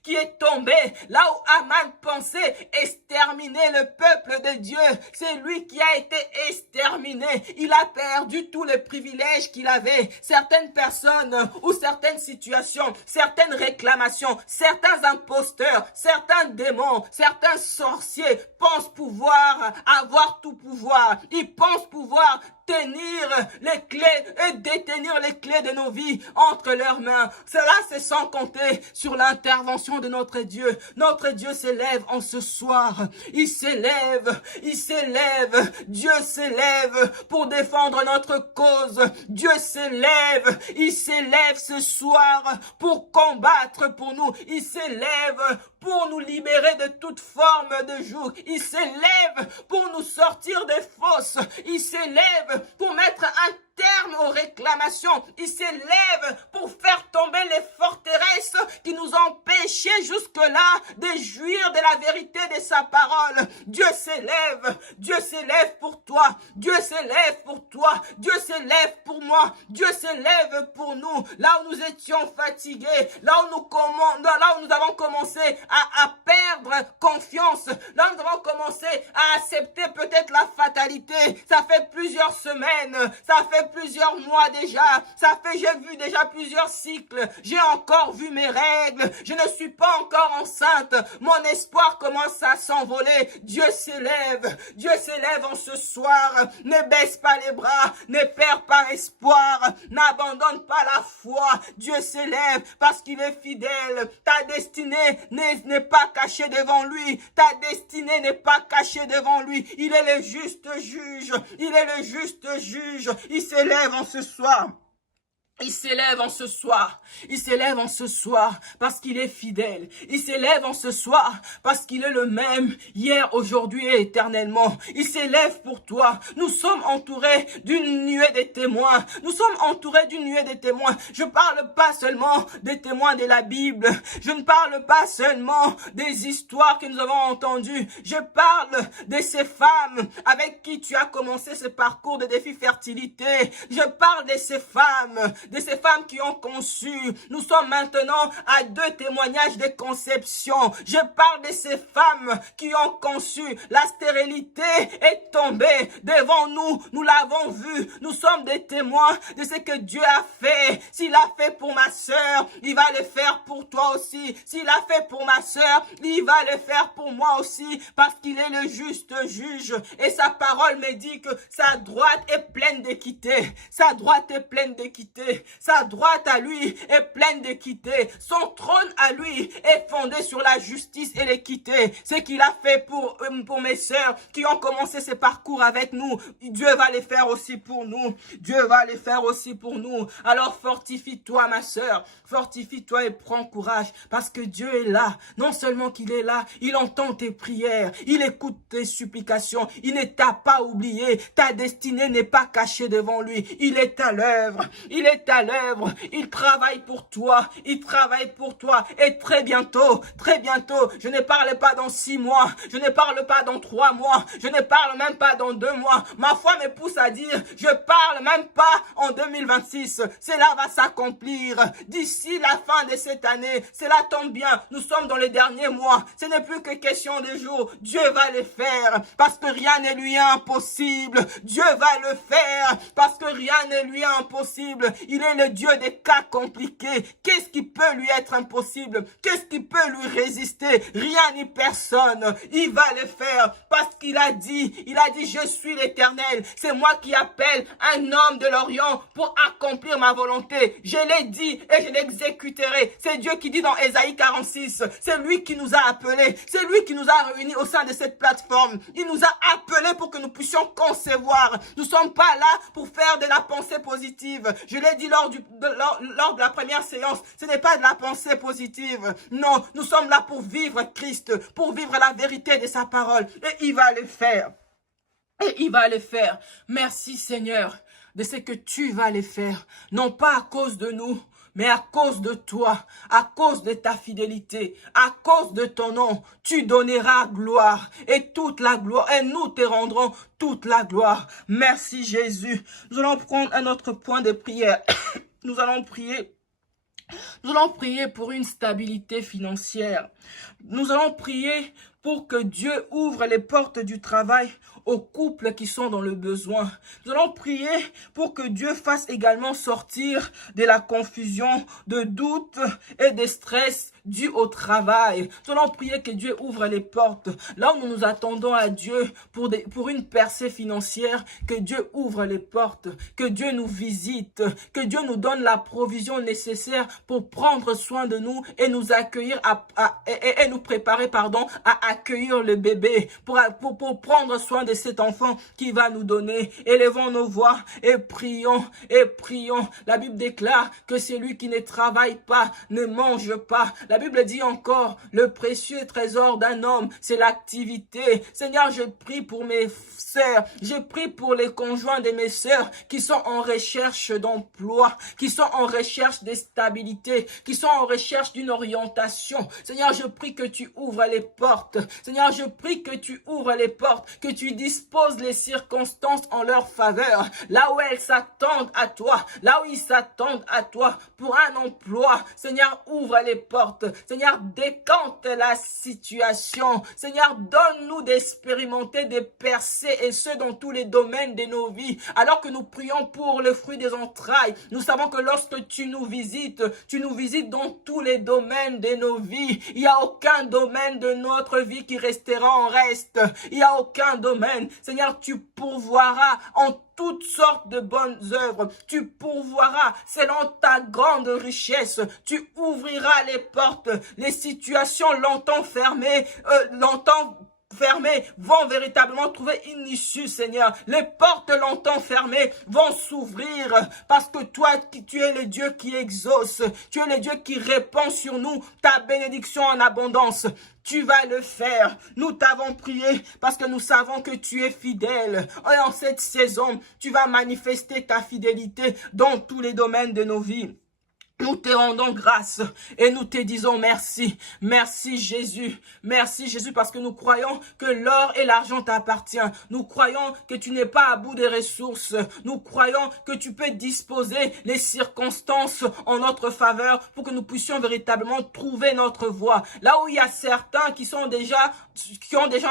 qui est tombé. Là où Aman pensait exterminer le peuple de Dieu, c'est lui qui a été exterminé. Il a perdu tous les privilèges qu'il avait. Certaines personnes ou certaines situations, certaines réclamations, certains imposteurs, certains démons, certains sorciers pensent pouvoir avoir tout pouvoir. Ils pensent pouvoir tenir les clés et détenir les clés de nos vies entre leurs mains. Cela, c'est sans compter sur l'intervention de notre Dieu. Notre Dieu s'élève en ce soir. Il s'élève, Dieu s'élève pour défendre notre cause. Dieu s'élève, il s'élève ce soir pour combattre pour nous. Il s'élève pour nous libérer de toute forme de joug. Il s'élève pour nous sortir des fosses. Il s'élève pour mettre un terme aux réclamations. Il s'élève pour faire tomber les forteresses qui nous empêchaient jusque-là de jouir de la vérité de sa parole. Dieu s'élève pour toi. Dieu s'élève pour toi. Dieu s'élève pour moi. Dieu s'élève pour nous. Là où nous étions fatigués, là où nous avons commencé à perdre confiance, là où nous avons commencé à accepter peut-être la fatalité. Ça fait plusieurs semaines, ça fait plusieurs mois déjà, j'ai vu déjà plusieurs cycles, j'ai encore vu mes règles, je ne suis pas encore enceinte, mon espoir commence à s'envoler. Dieu s'élève en ce soir. Ne baisse pas les bras, ne perds pas espoir, n'abandonne pas la foi. Dieu s'élève parce qu'il est fidèle. Ta destinée n'est pas cachée devant lui, ta destinée n'est pas cachée devant lui. Il est le juste juge, il s'élève en ce soir. Il s'élève en ce soir parce qu'il est fidèle. Il s'élève en ce soir parce qu'il est le même hier, aujourd'hui et éternellement. Il s'élève pour toi. Nous sommes entourés d'une nuée de témoins. Je parle pas seulement des témoins de la Bible. Je ne parle pas seulement des histoires que nous avons entendues. Je parle de ces femmes avec qui tu as commencé ce parcours de défi fertilité. Je parle de ces femmes qui ont conçu. Nous sommes maintenant à 2 témoignages de conception. Je parle de ces femmes qui ont conçu. La stérilité est tombée devant nous. Nous l'avons vu. Nous sommes des témoins de ce que Dieu a fait. S'il a fait pour ma sœur, il va le faire pour toi aussi. S'il a fait pour ma sœur, il va le faire pour moi aussi, parce qu'il est le juste juge. Et sa parole me dit que sa droite est pleine d'équité. Sa droite est pleine d'équité. vérité. Sa droite à lui est pleine d'équité. Son trône à lui est fondé sur la justice et l'équité. Ce qu'il a fait pour mes sœurs qui ont commencé ce parcours avec nous, Dieu va les faire aussi pour nous. Dieu va les faire aussi pour nous. Alors fortifie-toi, ma sœur. Fortifie-toi et prends courage parce que Dieu est là. Non seulement qu'il est là, il entend tes prières, il écoute tes supplications, il ne t'a pas oublié. Ta destinée n'est pas cachée devant lui. Il est à l'œuvre. Il est à l'œuvre. Il travaille pour toi. Il travaille pour toi. Et très bientôt, je ne parle pas dans 6 mois, je ne parle pas dans 3 mois, je ne parle même pas dans 2 mois. Ma foi me pousse à dire, je parle même pas en 2026. Cela va s'accomplir d'ici la fin de cette année. Cela tombe bien, nous sommes dans les derniers mois. Ce n'est plus que question de jours. Dieu va le faire parce que rien ne lui est impossible. Dieu va le faire parce que rien ne lui est impossible. Il est le Dieu des cas compliqués. Qu'est-ce qui peut lui être impossible? Qu'est-ce qui peut lui résister? Rien ni personne. Il va le faire parce qu'il a dit, je suis l'Éternel. C'est moi qui appelle un homme de l'Orient pour accomplir ma volonté. Je l'ai dit et je l'exécuterai. C'est Dieu qui dit dans Ésaïe 46. C'est lui qui nous a appelés. C'est lui qui nous a réunis au sein de cette plateforme. Il nous a appelés pour que nous puissions concevoir. Nous ne sommes pas là pour faire de la pensée positive. Je l'ai dit lors de la première séance. Ce n'est pas de la pensée positive. Non, nous sommes là pour vivre Christ, pour vivre la vérité de sa parole. Et il va le faire. Et il va le faire. Merci Seigneur de ce que tu vas le faire. Non pas à cause de nous, mais à cause de toi, à cause de ta fidélité, à cause de ton nom, tu donneras gloire et toute la gloire, et nous te rendrons toute la gloire. Merci Jésus. Nous allons prendre un autre point de prière. Nous allons prier pour une stabilité financière. Nous allons prier pour que Dieu ouvre les portes du travail aux couples qui sont dans le besoin. Nous allons prier pour que Dieu fasse également sortir de la confusion, de doutes et de stress dû au travail. Nous allons prier que Dieu ouvre les portes. Là où nous nous attendons à Dieu pour une percée financière, que Dieu ouvre les portes, que Dieu nous visite, que Dieu nous donne la provision nécessaire pour prendre soin de nous et nous accueillir et nous préparer à accueillir le bébé, pour prendre soin de cet enfant qui va nous donner. Élevons nos voix et prions, et prions. La Bible déclare que celui qui ne travaille pas ne mange pas. La Bible dit encore, le précieux trésor d'un homme, c'est l'activité. Seigneur, je prie pour mes sœurs, je prie pour les conjoints de mes sœurs qui sont en recherche d'emploi, qui sont en recherche de stabilité, qui sont en recherche d'une orientation. Seigneur, je prie que tu ouvres les portes. Seigneur, je prie que tu ouvres les portes, que tu disposes les circonstances en leur faveur, là où elles s'attendent à toi, là où ils s'attendent à toi pour un emploi. Seigneur, ouvre les portes. Seigneur, décante la situation. Seigneur, donne-nous d'expérimenter des percées et ce dans tous les domaines de nos vies. Alors que nous prions pour le fruit des entrailles, nous savons que lorsque tu nous visites dans tous les domaines de nos vies. Il n'y a aucun domaine de notre vie qui restera en reste. Il n'y a aucun domaine. Seigneur, tu pourvoiras en toutes sortes de bonnes œuvres. Tu pourvoiras selon ta grande richesse. Tu ouvriras les portes. Les situations longtemps fermées vont véritablement trouver une issue, Seigneur. Les portes longtemps fermées vont s'ouvrir parce que toi, tu es le Dieu qui exauce. Tu es le Dieu qui répand sur nous ta bénédiction en abondance. Tu vas le faire. Nous t'avons prié parce que nous savons que tu es fidèle. Et en cette saison, tu vas manifester ta fidélité dans tous les domaines de nos vies. Nous te rendons grâce et nous te disons merci. Merci Jésus. Merci Jésus parce que nous croyons que l'or et l'argent t'appartiennent. Nous croyons que tu n'es pas à bout des ressources. Nous croyons que tu peux disposer les circonstances en notre faveur pour que nous puissions véritablement trouver notre voie. Là où il y a certains qui ont déjà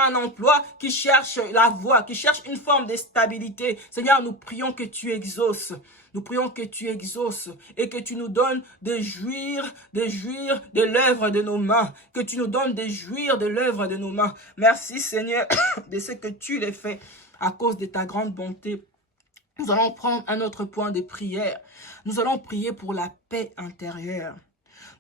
un emploi, qui cherchent la voie, qui cherchent une forme de stabilité. Seigneur, nous prions que tu exauces. Nous prions que tu exauces et que tu nous donnes de jouir de l'œuvre de nos mains. Que tu nous donnes de jouir de l'œuvre de nos mains. Merci Seigneur de ce que tu l'as fait à cause de ta grande bonté. Nous allons prendre un autre point de prière. Nous allons prier pour la paix intérieure.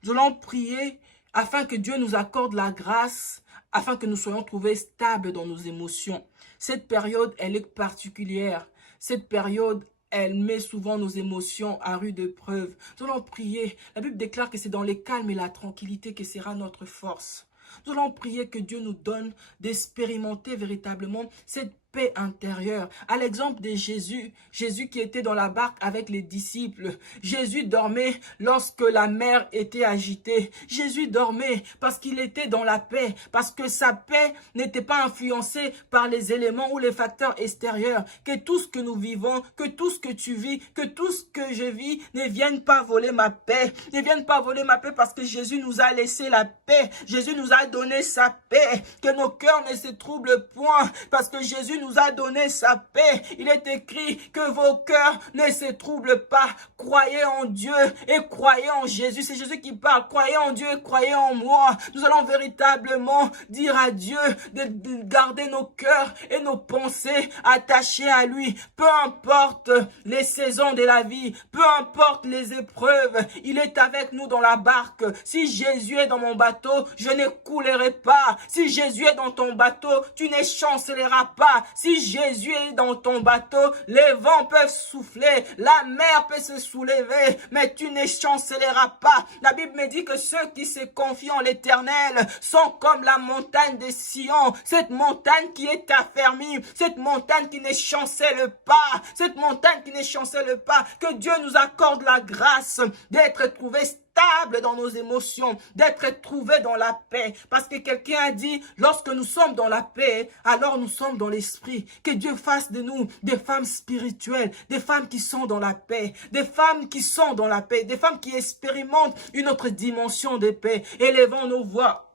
Nous allons prier afin que Dieu nous accorde la grâce, afin que nous soyons trouvés stables dans nos émotions. Cette période, elle est particulière. Cette période, elle met souvent nos émotions à rude épreuve. Nous allons prier. La Bible déclare que c'est dans les calmes et la tranquillité que sera notre force. Nous allons prier que Dieu nous donne d'expérimenter véritablement cette paix intérieure. À l'exemple de Jésus, Jésus qui était dans la barque avec les disciples. Jésus dormait lorsque la mer était agitée. Jésus dormait parce qu'il était dans la paix, parce que sa paix n'était pas influencée par les éléments ou les facteurs extérieurs. Que tout ce que nous vivons, que tout ce que tu vis, que tout ce que je vis ne vienne pas voler ma paix. Ne vienne pas voler ma paix parce que Jésus nous a laissé la paix. Jésus nous a donné sa paix. Que nos cœurs ne se troublent point parce que Jésus nous a donné sa paix. Il est écrit que vos cœurs ne se troublent pas. Croyez en Dieu et croyez en Jésus. C'est Jésus qui parle. Croyez en Dieu et croyez en moi. Nous allons véritablement dire à Dieu de garder nos cœurs et nos pensées attachés à lui. Peu importe les saisons de la vie, peu importe les épreuves, il est avec nous dans la barque. Si Jésus est dans mon bateau, je ne coulerai pas. Si Jésus est dans ton bateau, tu ne chancelleras pas. Si Jésus est dans ton bateau, les vents peuvent souffler, la mer peut se soulever, mais tu ne chancelleras pas. La Bible me dit que ceux qui se confient en l'Éternel sont comme la montagne de Sion, cette montagne qui est affermie, cette montagne qui ne chancelle pas, cette montagne qui ne chancelle pas. Que Dieu nous accorde la grâce d'être trouvés stable dans nos émotions, d'être trouvé dans la paix. Parce que quelqu'un a dit, lorsque nous sommes dans la paix, alors nous sommes dans l'esprit. Que Dieu fasse de nous des femmes spirituelles, des femmes qui sont dans la paix, des femmes qui sont dans la paix, des femmes qui expérimentent une autre dimension de paix. Élevons nos voix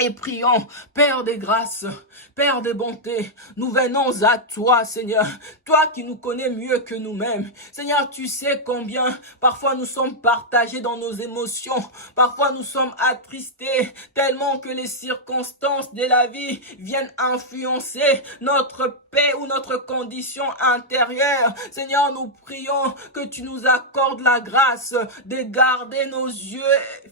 et prions. Père des grâces, Père de bonté, nous venons à toi, Seigneur, toi qui nous connais mieux que nous-mêmes. Seigneur, tu sais combien parfois nous sommes partagés dans nos émotions, parfois nous sommes attristés tellement que les circonstances de la vie viennent influencer notre paix ou notre condition intérieure. Seigneur, nous prions que tu nous accordes la grâce de garder nos yeux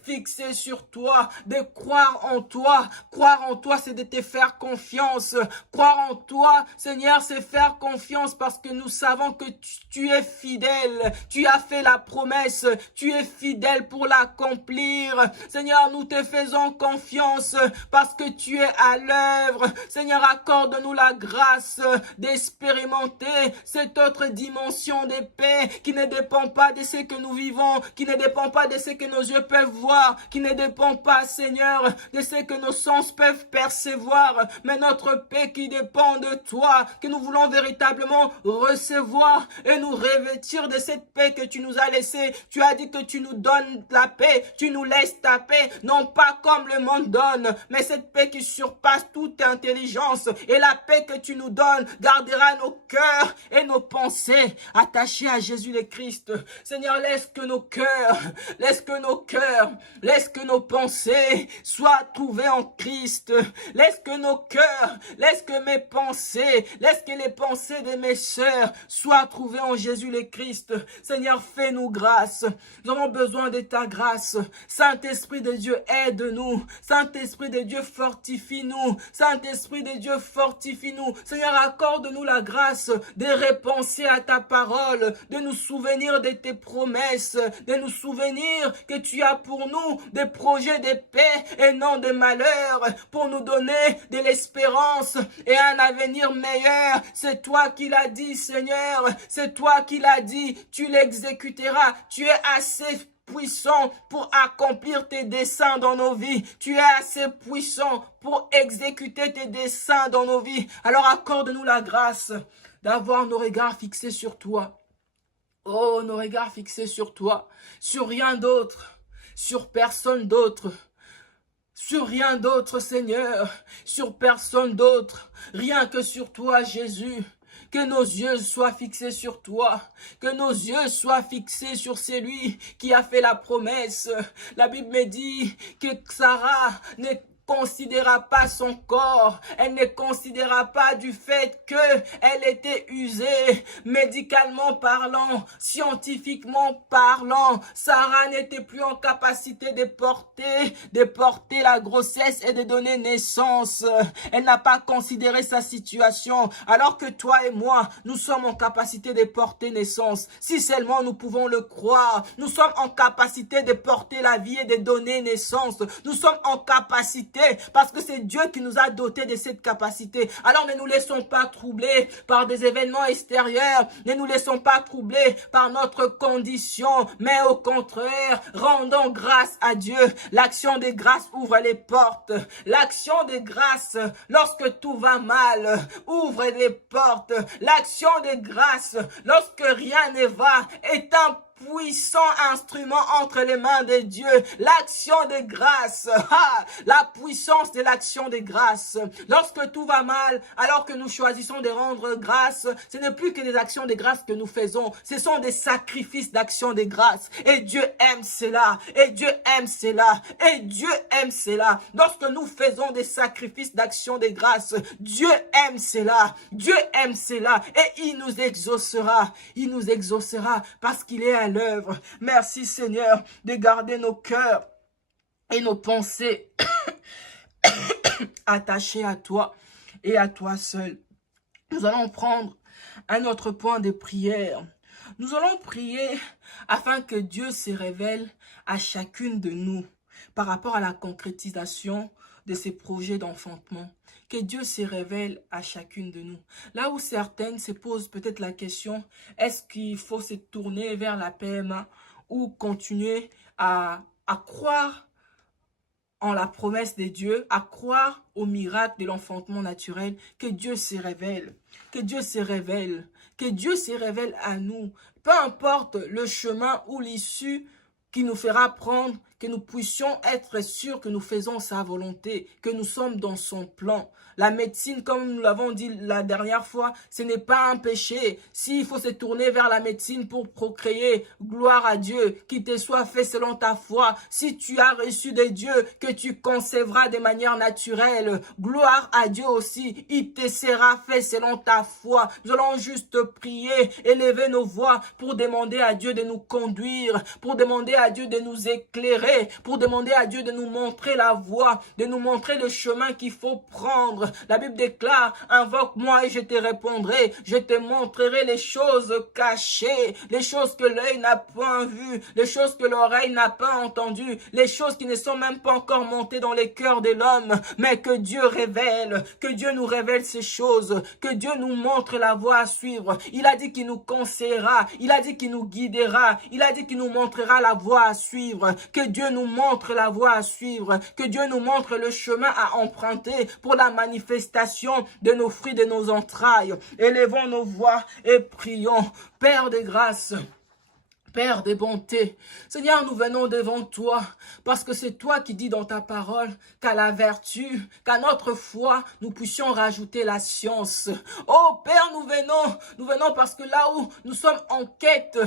fixés sur toi, de croire en toi. Croire en toi, c'est de te faire confiance. Croire en toi, Seigneur, c'est faire confiance parce que nous savons que tu es fidèle. Tu as fait la promesse. Tu es fidèle pour l'accomplir. Seigneur, nous te faisons confiance parce que tu es à l'œuvre. Seigneur, accorde-nous la grâce d'expérimenter cette autre dimension de paix qui ne dépend pas de ce que nous vivons, qui ne dépend pas de ce que nos yeux peuvent voir, qui ne dépend pas, Seigneur, de ce que nos sens peuvent percevoir, mais notre paix qui dépend de toi, que nous voulons véritablement recevoir et nous revêtir de cette paix que tu nous as laissée. Tu as dit que tu nous donnes la paix, tu nous laisses ta paix, non pas comme le monde donne, mais cette paix qui surpasse toute intelligence. Et la paix que tu nous donnes gardera nos cœurs et nos pensées attachés à Jésus le Christ. Seigneur, laisse que nos cœurs, laisse que nos pensées soient trouvées en Christ. Laisse que nos cœurs, laisse que mes pensées, laisse que les pensées de mes sœurs soient trouvées en Jésus le Christ. Seigneur, fais-nous grâce. Nous avons besoin de ta grâce. Saint-Esprit de Dieu, aide-nous. Saint-Esprit de Dieu, fortifie-nous. Saint-Esprit de Dieu, fortifie-nous. Seigneur, accorde-nous la grâce de repenser à ta parole, de nous souvenir de tes promesses, de nous souvenir que tu as pour nous des projets de paix et non de malheur, pour nous donner de l'espérance et un avenir meilleur. C'est toi qui l'as dit, Seigneur. C'est toi qui l'as dit. Tu l'exécuteras. Tu es assez puissant pour accomplir tes desseins dans nos vies. Tu es assez puissant pour exécuter tes desseins dans nos vies. Alors accorde-nous la grâce d'avoir nos regards fixés sur toi. Oh, nos regards fixés sur toi, sur rien d'autre, sur personne d'autre. Sur rien d'autre, Seigneur, sur personne d'autre, rien que sur toi, Jésus. Que nos yeux soient fixés sur toi, que nos yeux soient fixés sur celui qui a fait la promesse. La Bible me dit que Sarah considéra pas son corps. Elle ne considéra pas du fait qu'elle était usée, médicalement parlant, scientifiquement parlant. Sarah n'était plus en capacité de porter la grossesse et de donner naissance. Elle n'a pas considéré sa situation, alors que toi et moi, nous sommes en capacité de porter naissance. Si seulement nous pouvons le croire, nous sommes en capacité de porter la vie et de donner naissance. Nous sommes en capacité parce que c'est Dieu qui nous a dotés de cette capacité. Alors ne nous laissons pas troubler par des événements extérieurs. Ne nous laissons pas troubler par notre condition. Mais au contraire, rendons grâce à Dieu. L'action de grâce ouvre les portes. L'action de grâce, lorsque tout va mal, ouvre les portes. L'action de grâce, lorsque rien ne va, est un puissant instrument entre les mains de Dieu. L'action de grâce, la puissance de l'action de grâce. Lorsque tout va mal, alors que nous choisissons de rendre grâce, ce n'est plus que des actions de grâce que nous faisons, ce sont des sacrifices d'action de grâce. Et Dieu aime cela, et Dieu aime cela, et Dieu aime cela. Lorsque nous faisons des sacrifices d'action de grâce, Dieu aime cela, Dieu aime cela, et il nous exaucera parce qu'il est à l'œuvre. Merci Seigneur de garder nos cœurs et nos pensées attachés à toi et à toi seul. Nous allons prendre un autre point de prière. Nous allons prier afin que Dieu se révèle à chacune de nous par rapport à la concrétisation de ces projets d'enfantement. Que Dieu se révèle à chacune de nous. Là où certaines se posent peut-être la question, est-ce qu'il faut se tourner vers la PMA ou continuer à croire en la promesse de Dieu, à croire au miracle de l'enfantement naturel? Que Dieu se révèle, que Dieu se révèle, que Dieu se révèle à nous. Peu importe le chemin ou l'issue qui nous fera prendre, que nous puissions être sûrs que nous faisons sa volonté, que nous sommes dans son plan. La médecine, comme nous l'avons dit la dernière fois, ce n'est pas un péché. S'il faut se tourner vers la médecine pour procréer, gloire à Dieu, qu'il te soit fait selon ta foi. Si tu as reçu de Dieu, que tu concevras de manière naturelle, gloire à Dieu aussi, il te sera fait selon ta foi. Nous allons juste prier, élever nos voix pour demander à Dieu de nous conduire, pour demander à Dieu de nous éclairer, pour demander à Dieu de nous montrer la voie, de nous montrer le chemin qu'il faut prendre. La Bible déclare, invoque-moi et je te répondrai, je te montrerai les choses cachées, les choses que l'œil n'a point vues, les choses que l'oreille n'a pas entendues, les choses qui ne sont même pas encore montées dans les cœurs de l'homme, mais que Dieu révèle, que Dieu nous révèle ces choses, que Dieu nous montre la voie à suivre. Il a dit qu'il nous conseillera, il a dit qu'il nous guidera, il a dit qu'il nous montrera la voie à suivre, que Dieu nous montre la voie à suivre, que Dieu nous montre le chemin à emprunter pour la manifestation de nos fruits, de nos entrailles. Élevons nos voix et prions. Père de grâce, Père des bontés, Seigneur, nous venons devant toi parce que c'est toi qui dis dans ta parole qu'à la vertu, qu'à notre foi, nous puissions rajouter la science. Oh Père, nous venons parce que là où nous sommes en quête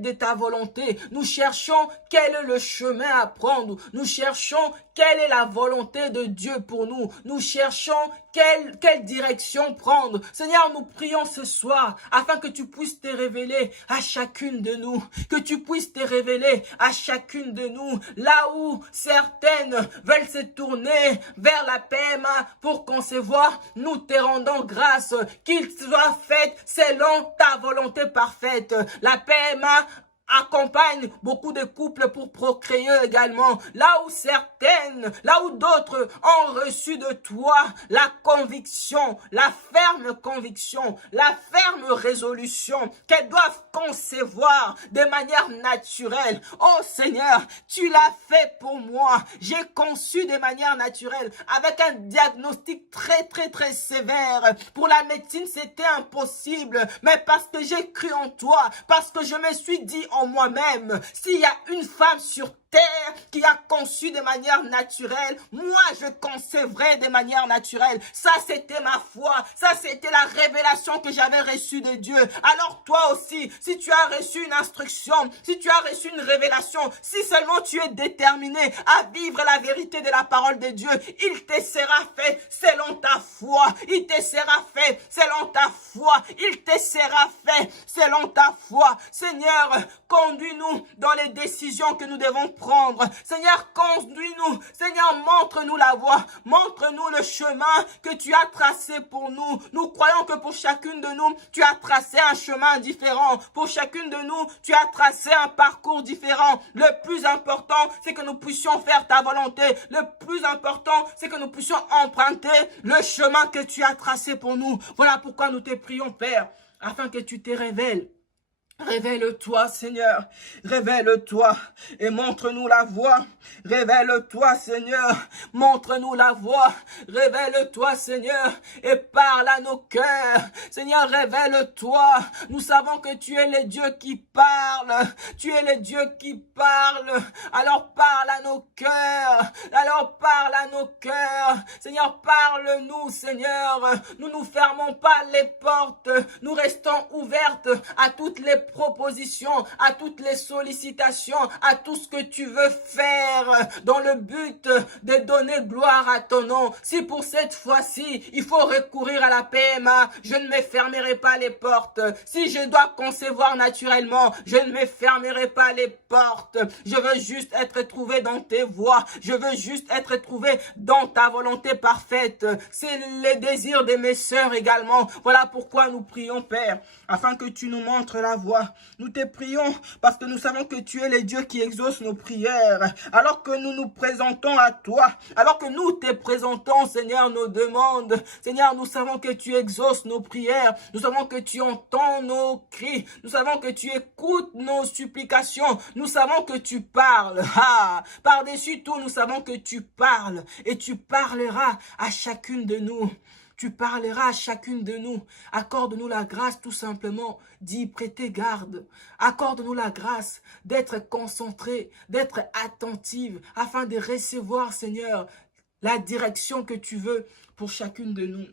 de ta volonté. Nous cherchons quel est le chemin à prendre. Nous cherchons quelle est la volonté de Dieu pour nous. Nous cherchons quelle direction prendre. Seigneur, nous prions ce soir afin que tu puisses te révéler à chacune de nous, que tu puisses te révéler à chacune de nous, là où certaines veulent se tourner vers la PMA pour concevoir, nous te rendons grâce, qu'il soit fait selon ta volonté parfaite. La PMA accompagne beaucoup de couples pour procréer également. Là où d'autres ont reçu de toi la conviction, la ferme résolution qu'elles doivent concevoir de manière naturelle. Oh Seigneur, tu l'as fait pour moi. J'ai conçu de manière naturelle avec un diagnostic très sévère. Pour la médecine, c'était impossible. Mais parce que j'ai cru en toi, parce que je me suis dit en moi-même, s'il y a une femme sur terre qui a conçu de manière naturelle, moi je concevrai de manière naturelle. Ça c'était ma foi, ça c'était la révélation que j'avais reçue de Dieu. Alors toi aussi, si tu as reçu une instruction, si tu as reçu une révélation, si seulement tu es déterminé à vivre la vérité de la parole de Dieu, il te sera fait selon ta foi, il te sera fait selon ta foi, il te sera fait selon ta foi. Seigneur, conduis-nous dans les décisions que nous devons prendre. Seigneur, conduis-nous. Seigneur, montre-nous la voie. Montre-nous le chemin que tu as tracé pour nous. Nous croyons que pour chacune de nous, tu as tracé un chemin différent. Pour chacune de nous, tu as tracé un parcours différent. Le plus important, c'est que nous puissions faire ta volonté. Le plus important, c'est que nous puissions emprunter le chemin que tu as tracé pour nous. Voilà pourquoi nous te prions, Père, afin que tu te révèles. Révèle-toi, Seigneur, révèle-toi et montre-nous la voie. Révèle-toi, Seigneur, montre-nous la voie. Révèle-toi, Seigneur, et parle à nos cœurs. Seigneur, révèle-toi. Nous savons que tu es le Dieu qui parle. Tu es le Dieu qui parle. Alors parle à nos cœurs. Alors parle à nos cœurs. Seigneur, parle-nous, Seigneur. Nous ne fermons pas les portes. Nous restons ouvertes à toutes les propositions, à toutes les sollicitations, à tout ce que tu veux faire dans le but de donner gloire à ton nom. Si pour cette fois-ci, il faut recourir à la PMA, je ne me fermerai pas les portes. Si je dois concevoir naturellement, je ne me fermerai pas les portes. Je veux juste être trouvé dans tes voies. Je veux juste être trouvé dans ta volonté parfaite. C'est le désir de mes sœurs également. Voilà pourquoi nous prions, Père, afin que tu nous montres la voie. Nous te prions parce que nous savons que tu es le Dieu qui exauce nos prières. Alors que nous nous présentons à toi, alors que nous te présentons, Seigneur, nos demandes. Seigneur, nous savons que tu exauces nos prières. Nous savons que tu entends nos cris. Nous savons que tu écoutes nos supplications. Nous savons que tu parles. Par-dessus tout, nous savons que tu parles et tu parleras à chacune de nous. Tu parleras à chacune de nous. Accorde-nous la grâce tout simplement d'y prêter garde. Accorde-nous la grâce d'être concentré, d'être attentive afin de recevoir, Seigneur, la direction que tu veux pour chacune de nous.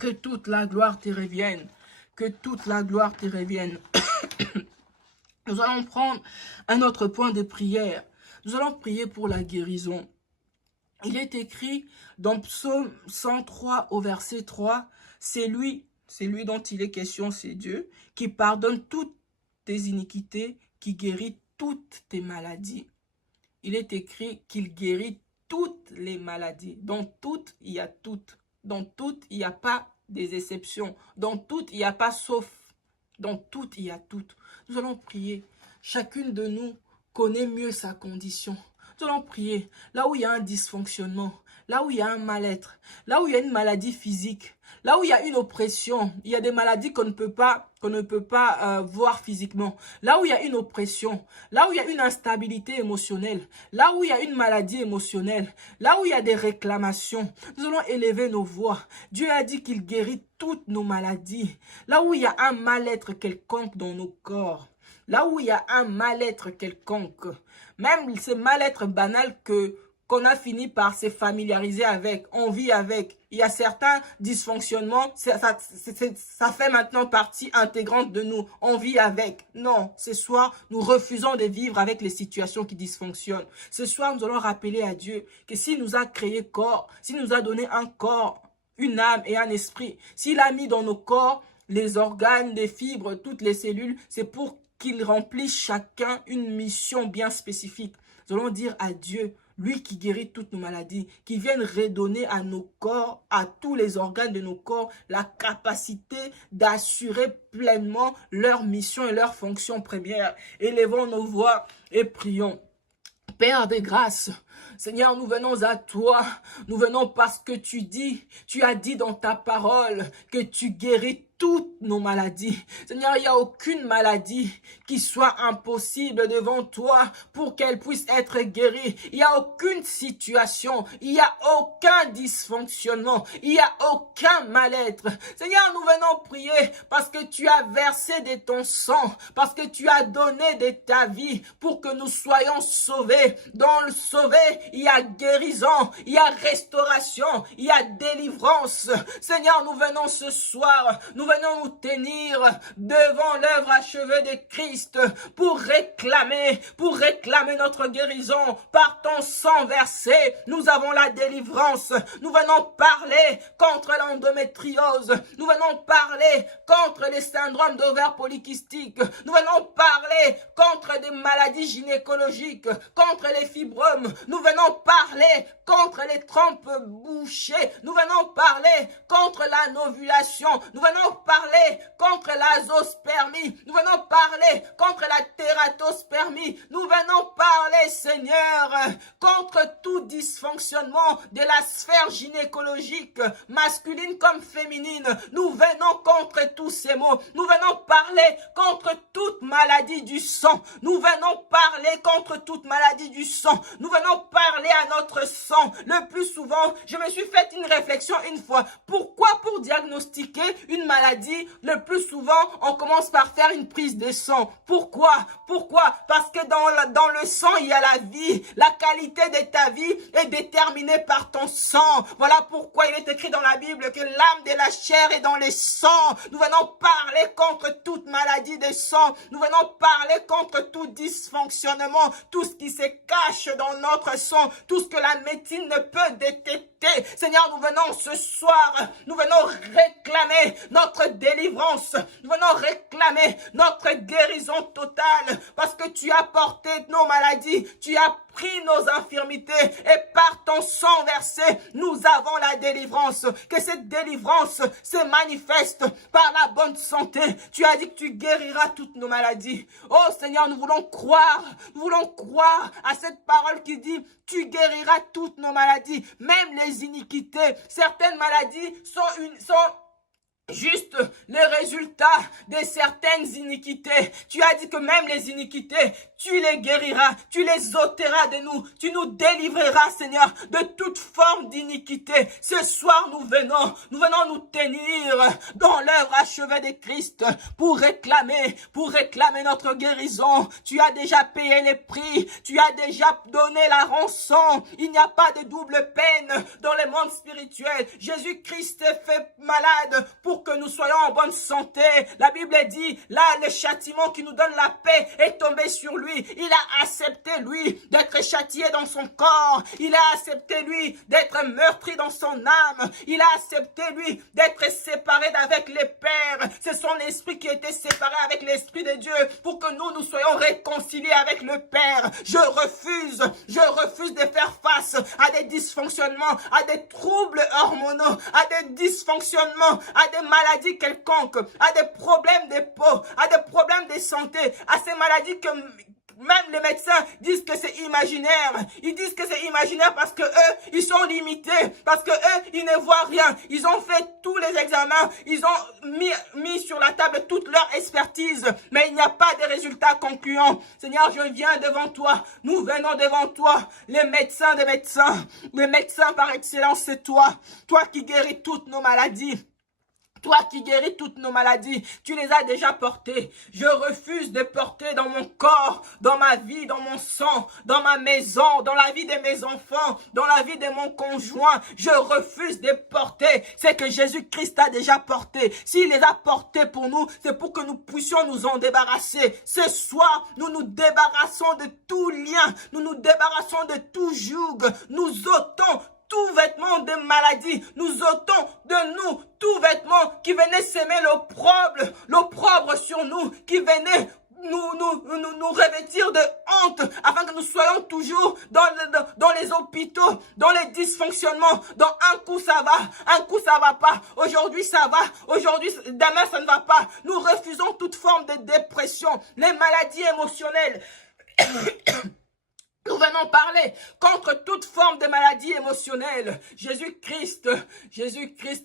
Que toute la gloire te revienne. Que toute la gloire te revienne. Nous allons prendre un autre point de prière. Nous allons prier pour la guérison. Il est écrit dans Psaume 103 au verset 3, c'est lui dont il est question, c'est Dieu, qui pardonne toutes tes iniquités, qui guérit toutes tes maladies. Il est écrit qu'il guérit toutes les maladies. Dans toutes, il y a toutes. Dans toutes, il n'y a pas des exceptions. Dans toutes, il n'y a pas sauf. Dans toutes, il y a toutes. Nous allons prier. Chacune de nous connaît mieux sa condition. Nous allons prier là où il y a un dysfonctionnement, là où il y a un mal-être, là où il y a une maladie physique, là où il y a une oppression. Il y a des maladies qu'on ne peut pas voir physiquement. Là où il y a une oppression, là où il y a une instabilité émotionnelle, là où il y a une maladie émotionnelle, là où il y a des réclamations, nous allons élever nos voix. Dieu a dit qu'il guérit toutes nos maladies. Là où il y a un mal-être quelconque dans nos corps, là où il y a un mal-être quelconque, même ce mal-être banal qu'on a fini par se familiariser avec, on vit avec. Il y a certains dysfonctionnements, ça fait maintenant partie intégrante de nous. On vit avec. Non, ce soir, nous refusons de vivre avec les situations qui dysfonctionnent. Ce soir, nous allons rappeler à Dieu que s'il nous a créé corps, s'il nous a donné un corps, une âme et un esprit, s'il a mis dans nos corps les organes, les fibres, toutes les cellules, c'est pour qu'il remplisse chacun une mission bien spécifique. Nous allons dire à Dieu, lui qui guérit toutes nos maladies, qui vienne redonner à nos corps, à tous les organes de nos corps, la capacité d'assurer pleinement leur mission et leur fonction première. Élevons nos voix et prions. Père de grâce, Seigneur, nous venons à toi. Nous venons parce que tu as dit dans ta parole que tu guéris toutes nos maladies. Seigneur, il n'y a aucune maladie qui soit impossible devant toi pour qu'elle puisse être guérie. Il n'y a aucune situation, il n'y a aucun dysfonctionnement, il n'y a aucun mal-être. Seigneur, nous venons prier parce que tu as versé de ton sang, parce que tu as donné de ta vie pour que nous soyons sauvés. Dans le sauvé, il y a guérison, il y a restauration, il y a délivrance. Seigneur, nous venons ce soir, nous venons nous tenir devant l'œuvre achevée de Christ pour réclamer notre guérison. Par ton sang versé, nous avons la délivrance. Nous venons parler contre l'endométriose. Nous venons parler contre les syndromes d'ovaires polykystiques. Nous venons parler contre des maladies gynécologiques, contre les fibromes. Nous venons parler contre les trompes bouchées. Nous venons parler contre la novulation. Nous venons parler contre la zoospermie. Nous venons parler contre la tératospermie. Nous venons parler, Seigneur, contre tout dysfonctionnement de la sphère gynécologique, masculine comme féminine. Nous venons contre tous ces maux. Nous venons parler contre toute maladie du sang. Nous venons parler contre toute maladie du sang. Nous venons parler à notre sang. Le plus souvent, je me suis fait une réflexion une fois. Pourquoi pour diagnostiquer une maladie, le plus souvent, on commence par faire une prise de sang? Pourquoi? Parce que dans le sang, il y a la vie. La qualité de ta vie est déterminée par ton sang. Voilà pourquoi il est écrit dans la Bible que l'âme de la chair est dans les sangs. Nous venons parler contre toute maladie de sang. Nous venons parler contre tout dysfonctionnement, tout ce qui se cache dans notre sang, tout ce que la médecine ne peut détecter. Seigneur, nous venons ce soir, nous venons réclamer notre délivrance. Nous venons réclamer notre guérison totale parce que tu as porté nos maladies, tu as pris nos infirmités et par ton sang versé, nous avons la délivrance. Que cette délivrance se manifeste par la bonne santé. Tu as dit que tu guériras toutes nos maladies. Oh Seigneur, nous voulons croire à cette parole qui dit tu guériras toutes nos maladies, même les iniquités. Certaines maladies sont juste le résultat de certaines iniquités. Tu as dit que même les iniquités, tu les guériras, tu les ôteras de nous, tu nous délivreras, Seigneur, de toute forme d'iniquité. Ce soir, nous venons nous tenir dans l'œuvre achevée de Christ pour réclamer notre guérison. Tu as déjà payé les prix, tu as déjà donné la rançon. Il n'y a pas de double peine dans le monde spirituel. Jésus-Christ est fait malade pour que nous soyons en bonne santé. La Bible dit, là, le châtiment qui nous donne la paix est tombé sur lui. Il a accepté, lui, d'être châtié dans son corps. Il a accepté, lui, d'être meurtri dans son âme. Il a accepté, lui, d'être séparé d'avec les pères. C'est son esprit qui était séparé avec l'esprit de Dieu pour que nous soyons réconciliés avec le Père. Je refuse de faire face à des dysfonctionnements, à des troubles hormonaux, à des dysfonctionnements, à des maladies quelconques, à des problèmes de peau, à des problèmes de santé, à ces maladies que même les médecins disent que c'est imaginaire. Ils disent que c'est imaginaire parce que eux, ils sont limités. Parce que eux, ils ne voient rien. Ils ont fait tous les examens. Ils ont mis sur la table toute leur expertise. Mais il n'y a pas de résultats concluants. Seigneur, je viens devant toi. Nous venons devant toi. Les médecins des médecins. Les médecins par excellence, c'est toi. Toi qui guéris toutes nos maladies. Toi qui guéris toutes nos maladies, tu les as déjà portées. Je refuse de porter dans mon corps, dans ma vie, dans mon sang, dans ma maison, dans la vie de mes enfants, dans la vie de mon conjoint. Je refuse de porter ce que Jésus-Christ a déjà porté. S'il les a portés pour nous, c'est pour que nous puissions nous en débarrasser. Ce soir, nous nous débarrassons de tout lien. Nous nous débarrassons de tout joug. Nous ôtons tout vêtement de maladie, nous ôtons de nous tout vêtement qui venait s'aimer l'opprobre sur nous, qui venait nous revêtir de honte, afin que nous soyons toujours dans les hôpitaux, dans les dysfonctionnements. Dans un coup ça va pas. Aujourd'hui ça va, demain ça ne va pas. Nous refusons toute forme de dépression, les maladies émotionnelles. Nous venons parler contre toute forme de maladie émotionnelle. Jésus-Christ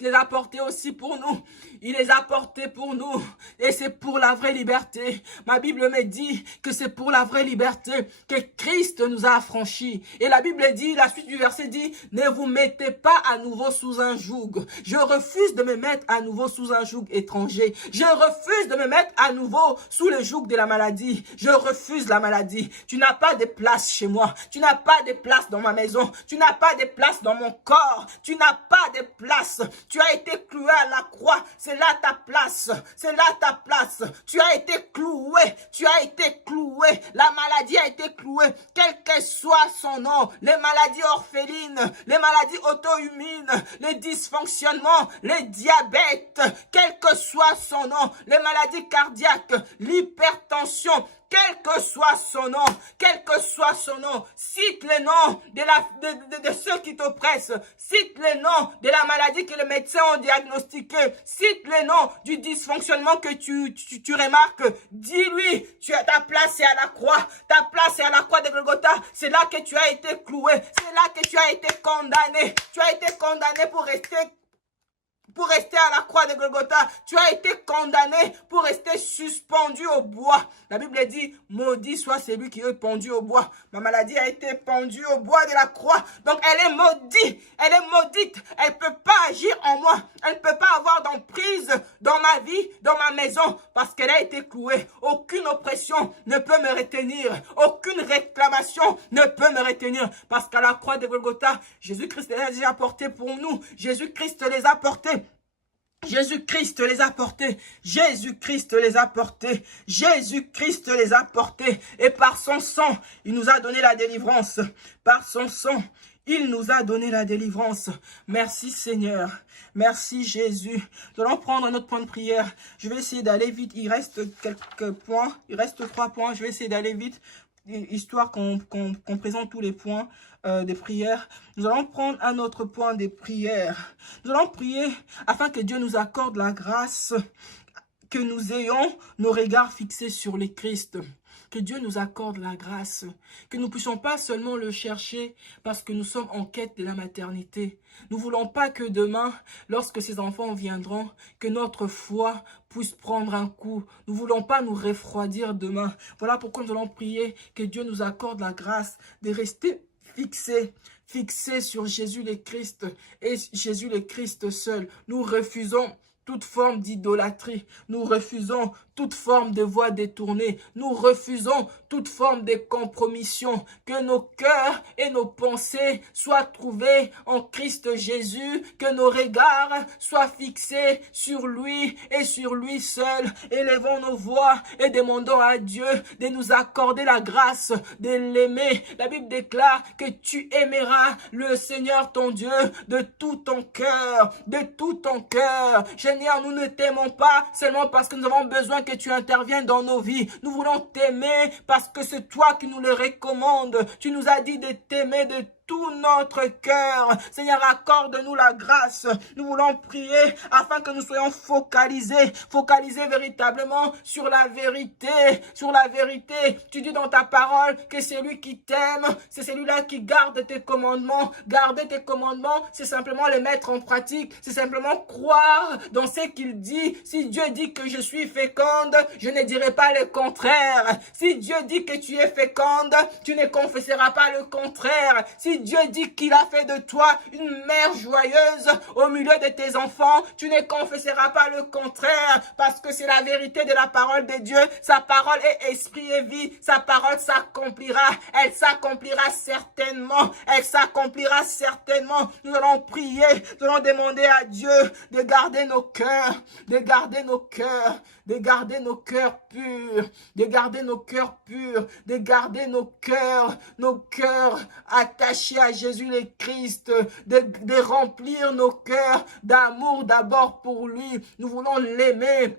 les a portés aussi pour nous. Il les a portés pour nous. Et c'est pour la vraie liberté. Ma Bible me dit que c'est pour la vraie liberté que Christ nous a affranchis. Et la Bible dit, la suite du verset dit, ne vous mettez pas à nouveau sous un joug. Je refuse de me mettre à nouveau sous un joug étranger. Je refuse de me mettre à nouveau sous le joug de la maladie. Je refuse la maladie. Tu n'as pas de place chez moi. Tu n'as pas de place dans ma maison. Tu n'as pas de place dans mon corps. Tu n'as pas de place. Tu as été cloué à la croix. C'est là ta place. C'est là ta place. Tu as été cloué. Tu as été cloué. La maladie a été clouée. Quel que soit son nom. Les maladies orphelines. Les maladies auto-immunes. Les dysfonctionnements. Les diabètes. Quel que soit son nom. Les maladies cardiaques. L'hypertension. Quel que soit son nom, cite les noms de ceux qui t'oppressent, cite les noms de la maladie que les médecins ont diagnostiqué, cite les noms du dysfonctionnement que tu remarques, dis-lui, ta place est à la croix, ta place est à la croix de Golgotha, c'est là que tu as été cloué, c'est là que tu as été condamné pour rester à la croix de Golgotha. Tu as été condamné pour rester suspendu au bois. La Bible dit, maudit soit celui qui est pendu au bois. Ma maladie a été pendue au bois de la croix. Donc elle est maudite. Elle est maudite. Elle ne peut pas agir en moi. Elle ne peut pas avoir d'emprise dans ma vie, dans ma maison, parce qu'elle a été clouée. Aucune oppression ne peut me retenir. Aucune réclamation ne peut me retenir. Parce qu'à la croix de Golgotha, Jésus-Christ les a déjà portés pour nous. Jésus-Christ les a portés. Jésus-Christ les a portés, Jésus-Christ les a portés, Jésus-Christ les a portés, et par son sang, il nous a donné la délivrance, par son sang, il nous a donné la délivrance. Merci Seigneur, merci Jésus. Nous allons prendre notre point de prière, je vais essayer d'aller vite, il reste quelques points, il reste 3 points, je vais essayer d'aller vite, histoire qu'on présente tous les points des prières. Nous allons prendre un autre point des prières. Nous allons prier afin que Dieu nous accorde la grâce, que nous ayons nos regards fixés sur le Christ. Que Dieu nous accorde la grâce, que nous ne puissions pas seulement le chercher parce que nous sommes en quête de la maternité. Nous ne voulons pas que demain, lorsque ces enfants viendront, que notre foi puisse prendre un coup. Nous ne voulons pas nous refroidir demain. Voilà pourquoi nous allons prier que Dieu nous accorde la grâce de rester fixés sur Jésus le Christ et Jésus le Christ seul. Nous refusons toute forme d'idolâtrie. Nous refusons toute forme de voie détournée. Nous refusons toute forme de compromission. Que nos cœurs et nos pensées soient trouvés en Christ Jésus. Que nos regards soient fixés sur lui et sur lui seul. Élevons nos voix et demandons à Dieu de nous accorder la grâce de l'aimer. La Bible déclare que tu aimeras le Seigneur ton Dieu de tout ton cœur. De tout ton cœur. Seigneur, nous ne t'aimons pas seulement parce que nous avons besoin que tu interviennes dans nos vies. Nous voulons t'aimer parce que c'est toi qui nous le recommandes. Tu nous as dit de t'aimer de tout notre cœur. Seigneur, accorde-nous la grâce. Nous voulons prier afin que nous soyons focalisés véritablement sur la vérité, Tu dis dans ta parole que celui qui t'aime, c'est celui-là qui garde tes commandements. Garder tes commandements, c'est simplement les mettre en pratique, c'est simplement croire dans ce qu'il dit. Si Dieu dit que je suis féconde, je ne dirai pas le contraire. Si Dieu dit que tu es féconde, tu ne confesseras pas le contraire. Si Dieu dit qu'il a fait de toi une mère joyeuse au milieu de tes enfants, tu ne confesseras pas le contraire, parce que c'est la vérité de la parole de Dieu. Sa parole est esprit et vie. Sa parole s'accomplira. Elle s'accomplira certainement. Elle s'accomplira certainement. Nous allons prier. Nous allons demander à Dieu de garder nos cœurs, de garder nos cœurs, de garder nos cœurs purs, de garder nos cœurs purs, de garder nos cœurs attachés à Jésus le Christ, de remplir nos cœurs d'amour d'abord pour lui. Nous voulons l'aimer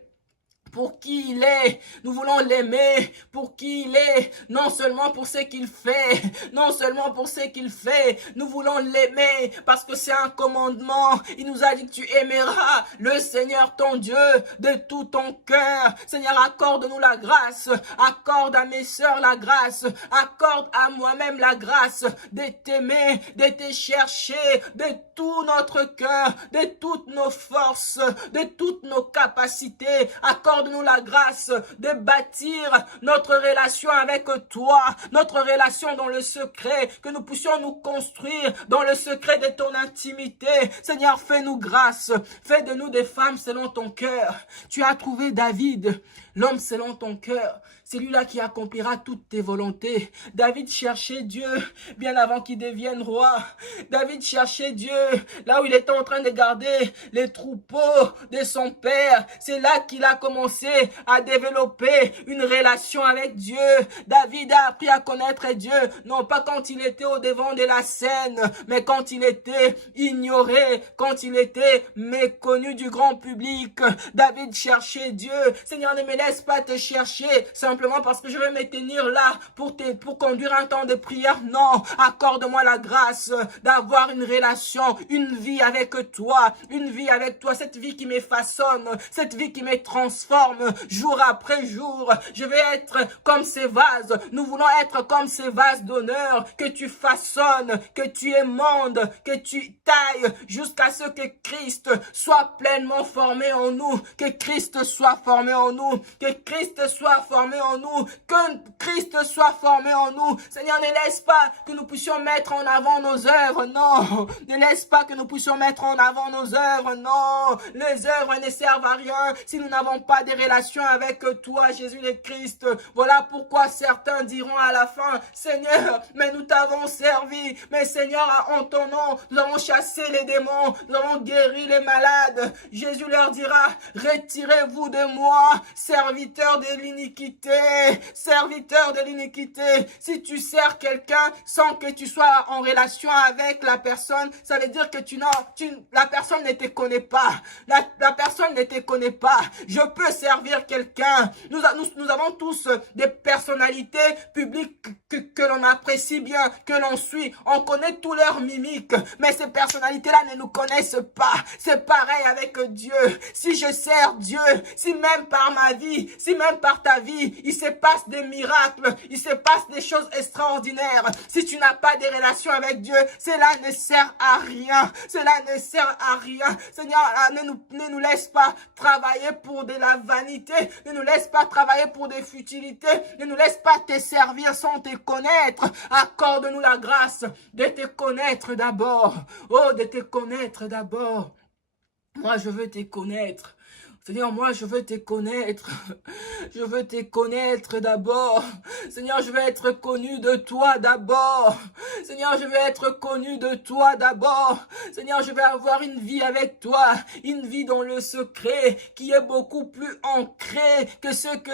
pour qui il est. Nous voulons l'aimer pour qui il est, non seulement pour ce qu'il fait, non seulement pour ce qu'il fait. Nous voulons l'aimer parce que c'est un commandement. Il nous a dit que tu aimeras le Seigneur ton Dieu de tout ton cœur. Seigneur, accorde-nous la grâce, accorde à mes sœurs la grâce, accorde à moi-même la grâce de t'aimer, de te chercher de tout notre cœur, de toutes nos forces, de toutes nos capacités. Accorde-nous la grâce de bâtir notre relation avec toi, notre relation dans le secret, que nous puissions nous construire dans le secret de ton intimité. Seigneur, fais-nous grâce, fais de nous des femmes selon ton cœur. Tu as trouvé David, l'homme selon ton cœur. C'est lui-là qui accomplira toutes tes volontés. David cherchait Dieu bien avant qu'il devienne roi. David cherchait Dieu là où il était en train de garder les troupeaux de son père. C'est là qu'il a commencé à développer une relation avec Dieu. David a appris à connaître Dieu, non pas quand il était au devant de la scène, mais quand il était ignoré, quand il était méconnu du grand public. David cherchait Dieu. Seigneur, ne me laisse pas te chercher simplement parce que je vais me tenir là pour conduire un temps de prière. Non, accorde-moi la grâce d'avoir une relation, une vie avec toi, cette vie qui me façonne, cette vie qui me transforme jour après jour. Je vais être comme ces vases. Nous voulons être comme ces vases d'honneur que tu façonnes, que tu émondes, que tu tailles jusqu'à ce que Christ soit pleinement formé en nous, que Christ soit formé en nous, que Christ soit formé en nous, que Christ soit formé en nous. Seigneur, ne laisse pas que nous puissions mettre en avant nos œuvres, non. Ne laisse pas que nous puissions mettre en avant nos œuvres, non. Les œuvres ne servent à rien si nous n'avons pas de relation avec toi, Jésus le Christ. Voilà pourquoi certains diront à la fin, Seigneur, mais nous t'avons servi. Mais Seigneur, en ton nom, nous avons chassé les démons, nous avons guéri les malades. Jésus leur dira, retirez-vous de moi, serviteurs de l'iniquité, serviteurs de l'iniquité. Si tu sers quelqu'un sans que tu sois en relation avec la personne, ça veut dire que la personne ne te connaît pas. La personne ne te connaît pas. Je peux servir quelqu'un. Nous avons tous des personnalités publiques que l'on apprécie bien, que l'on suit. On connaît tous leurs mimiques, mais ces personnalités-là ne nous connaissent pas. C'est pareil avec Dieu. Si je sers Dieu, si même par ma vie, si même par ta vie, il se passe des miracles, il se passe des choses extraordinaires. Si tu n'as pas de relation avec Dieu, cela ne sert à rien. Cela ne sert à rien. Seigneur, ne nous laisse pas travailler pour de la vanité. Ne nous laisse pas travailler pour des futilités. Ne nous laisse pas te servir sans te connaître. Accorde-nous la grâce de te connaître d'abord. Oh, de te connaître d'abord. Moi, je veux te connaître. Seigneur, moi, je veux te connaître. Je veux te connaître d'abord. Seigneur, je veux être connu de toi d'abord. Seigneur, je veux être connu de toi d'abord. Seigneur, je veux avoir une vie avec toi. Une vie dans le secret qui est beaucoup plus ancrée que ce que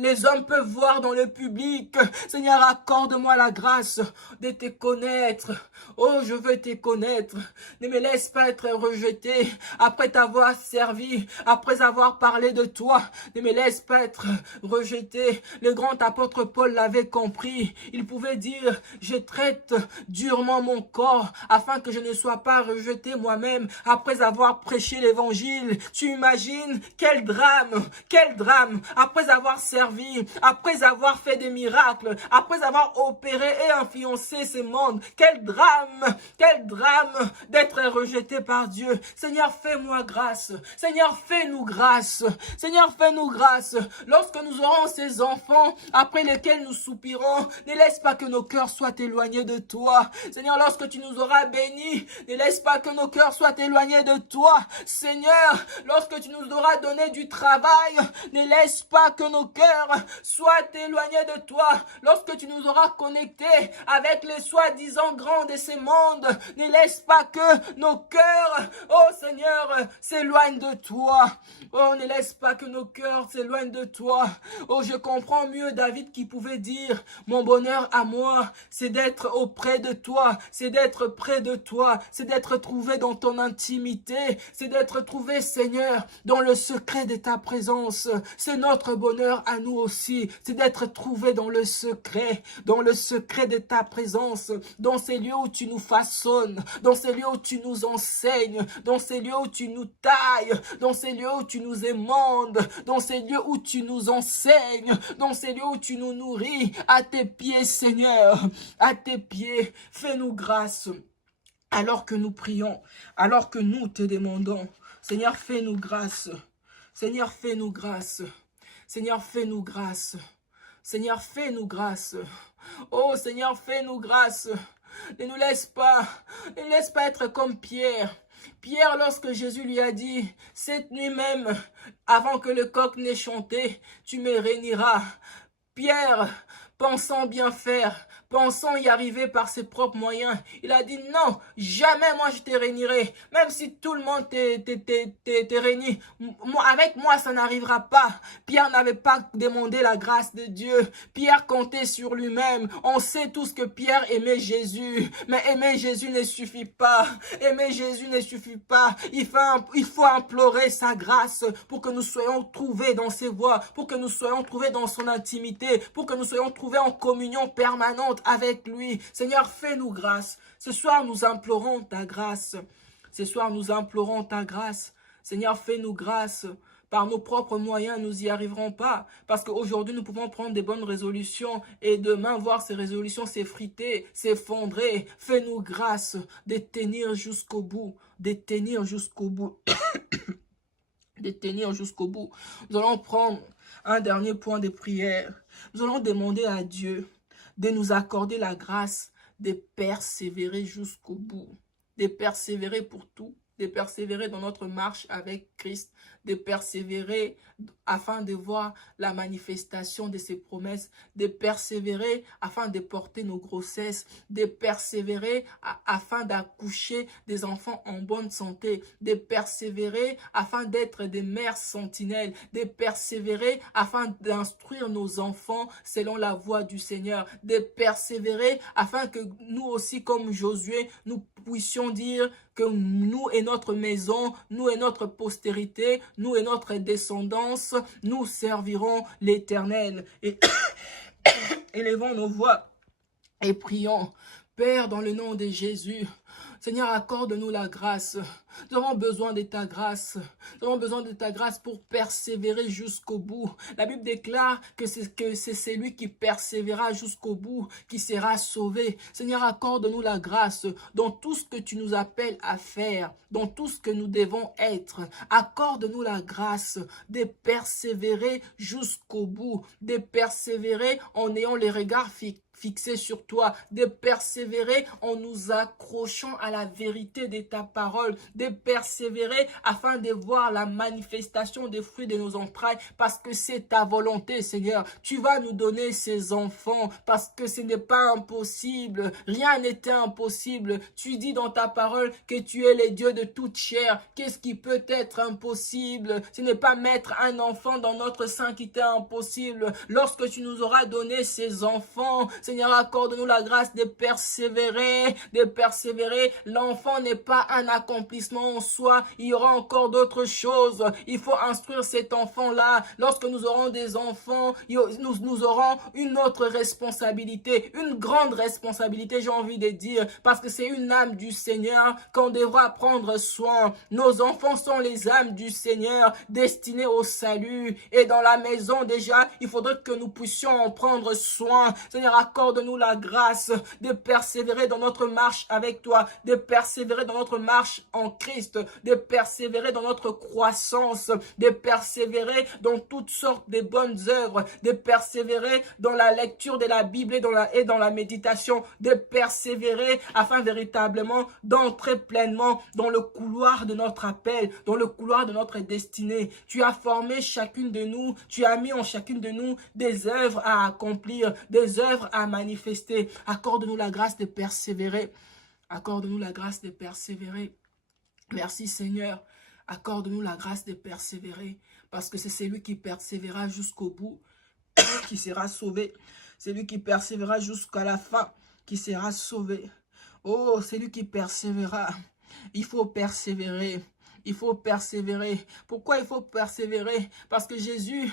les hommes peuvent voir dans le public. Seigneur, accorde-moi la grâce de te connaître. Oh, je veux te connaître. Ne me laisse pas être rejeté après t'avoir servi, après avoir parlé de toi. Ne me laisse pas être rejeté. Le grand apôtre Paul l'avait compris. Il pouvait dire, je traite durement mon corps afin que je ne sois pas rejeté moi-même après avoir prêché l'évangile. Tu imagines quel drame, après avoir servi, après avoir fait des miracles, après avoir opéré et influencé ce monde. Quel drame d'être rejeté par Dieu. Seigneur, fais-moi grâce. Seigneur, fais-nous grâce. Seigneur, fais-nous grâce. Lorsque nous aurons ces enfants après lesquels nous soupirons, ne laisse pas que nos cœurs soient éloignés de toi. Seigneur, lorsque tu nous auras bénis, ne laisse pas que nos cœurs soient éloignés de toi. Seigneur, lorsque tu nous auras donné du travail, ne laisse pas que nos cœurs soient éloignés de toi. Lorsque tu nous auras connectés avec les soi-disant grands de ces mondes, ne laisse pas que nos cœurs, oh Seigneur, s'éloignent de toi. Oh, ne laisse pas que nos cœurs s'éloignent de toi. Oh, je comprends mieux David qui pouvait dire, mon bonheur à moi, c'est d'être auprès de toi, c'est d'être près de toi, c'est d'être trouvé dans ton intimité, c'est d'être trouvé, Seigneur, dans le secret de ta présence. C'est notre bonheur à nous aussi, c'est d'être trouvé dans le secret de ta présence, dans ces lieux où tu nous façonnes, dans ces lieux où tu nous enseignes, dans ces lieux où tu nous tailles, dans ces lieux où tu nous émondes, dans ces lieux où tu nous enseignes, dans ces lieux où tu nous nourris. À tes pieds, Seigneur, à tes pieds, fais-nous grâce. Alors que nous prions, alors que nous te demandons, Seigneur, fais-nous grâce. Seigneur, fais-nous grâce. Seigneur, fais-nous grâce. Seigneur, fais-nous grâce. Oh Seigneur, fais-nous grâce. Ne nous laisse pas être comme Pierre. Pierre, lorsque Jésus lui a dit, cette nuit même, avant que le coq n'ait chanté, tu me réuniras. Pierre, pensant bien faire, pensant y arriver par ses propres moyens, il a dit non, jamais moi je te réunirai, même si tout le monde te réunit, avec moi ça n'arrivera pas. Pierre n'avait pas demandé la grâce de Dieu, Pierre comptait sur lui-même. On sait tous que Pierre aimait Jésus, mais aimer Jésus ne suffit pas, aimer Jésus ne suffit pas, il faut implorer sa grâce pour que nous soyons trouvés dans ses voies, pour que nous soyons trouvés dans son intimité, pour que nous soyons trouvés en communion permanente avec lui. Seigneur, fais-nous grâce. Ce soir, nous implorons ta grâce. Ce soir, nous implorons ta grâce. Seigneur, fais-nous grâce. Par nos propres moyens, nous n'y arriverons pas. Parce qu'aujourd'hui, nous pouvons prendre des bonnes résolutions et demain voir ces résolutions s'effriter, s'effondrer. Fais-nous grâce de tenir jusqu'au bout. De tenir jusqu'au bout. De tenir jusqu'au bout. Nous allons prendre un dernier point de prière. Nous allons demander à Dieu de nous accorder la grâce de persévérer jusqu'au bout, de persévérer pour tout, de persévérer dans notre marche avec Christ, de persévérer afin de voir la manifestation de ses promesses, de persévérer afin de porter nos grossesses, de persévérer afin d'accoucher des enfants en bonne santé, de persévérer afin d'être des mères sentinelles, de persévérer afin d'instruire nos enfants selon la voie du Seigneur, de persévérer afin que nous aussi comme Josué, nous puissions dire que nous et notre maison, nous et notre postérité, nous et notre descendance, nous servirons l'Éternel. Et élevons nos voix et prions. Père, dans le nom de Jésus, Seigneur, accorde-nous la grâce. Nous avons besoin de ta grâce. Nous avons besoin de ta grâce pour persévérer jusqu'au bout. La Bible déclare que c'est celui qui persévérera jusqu'au bout qui sera sauvé. Seigneur, accorde-nous la grâce dans tout ce que tu nous appelles à faire, dans tout ce que nous devons être. Accorde-nous la grâce de persévérer jusqu'au bout, de persévérer en ayant les regards fixés sur toi, de persévérer en nous accrochant à la vérité de ta parole, de persévérer afin de voir la manifestation des fruits de nos entrailles, parce que c'est ta volonté, Seigneur. Tu vas nous donner ces enfants, parce que ce n'est pas impossible. Rien n'était impossible. Tu dis dans ta parole que tu es le Dieu de toute chair. Qu'est-ce qui peut être impossible? Ce n'est pas mettre un enfant dans notre sein qui était impossible. Lorsque tu nous auras donné ces enfants, Seigneur, accorde-nous la grâce de persévérer, de persévérer. L'enfant n'est pas un accomplissement en soi. Il y aura encore d'autres choses. Il faut instruire cet enfant-là. Lorsque nous aurons des enfants, nous aurons une autre responsabilité, une grande responsabilité, j'ai envie de dire, parce que c'est une âme du Seigneur qu'on devra prendre soin. Nos enfants sont les âmes du Seigneur, destinées au salut. Et dans la maison, déjà, il faudrait que nous puissions en prendre soin. Seigneur, accorde-nous la grâce de persévérer dans notre marche avec toi, de persévérer dans notre marche en Christ, de persévérer dans notre croissance, de persévérer dans toutes sortes de bonnes œuvres, de persévérer dans la lecture de la Bible et dans la méditation, de persévérer afin véritablement d'entrer pleinement dans le couloir de notre appel, dans le couloir de notre destinée. Tu as formé chacune de nous, tu as mis en chacune de nous des œuvres à accomplir, des œuvres à manifester. Accorde-nous la grâce de persévérer. Accorde-nous la grâce de persévérer. Merci Seigneur. Accorde-nous la grâce de persévérer, parce que c'est celui qui persévérera jusqu'au bout qui sera sauvé. C'est lui qui persévérera jusqu'à la fin qui sera sauvé. Oh, c'est lui qui persévérera. Il faut persévérer. Il faut persévérer. Pourquoi il faut persévérer? Parce que Jésus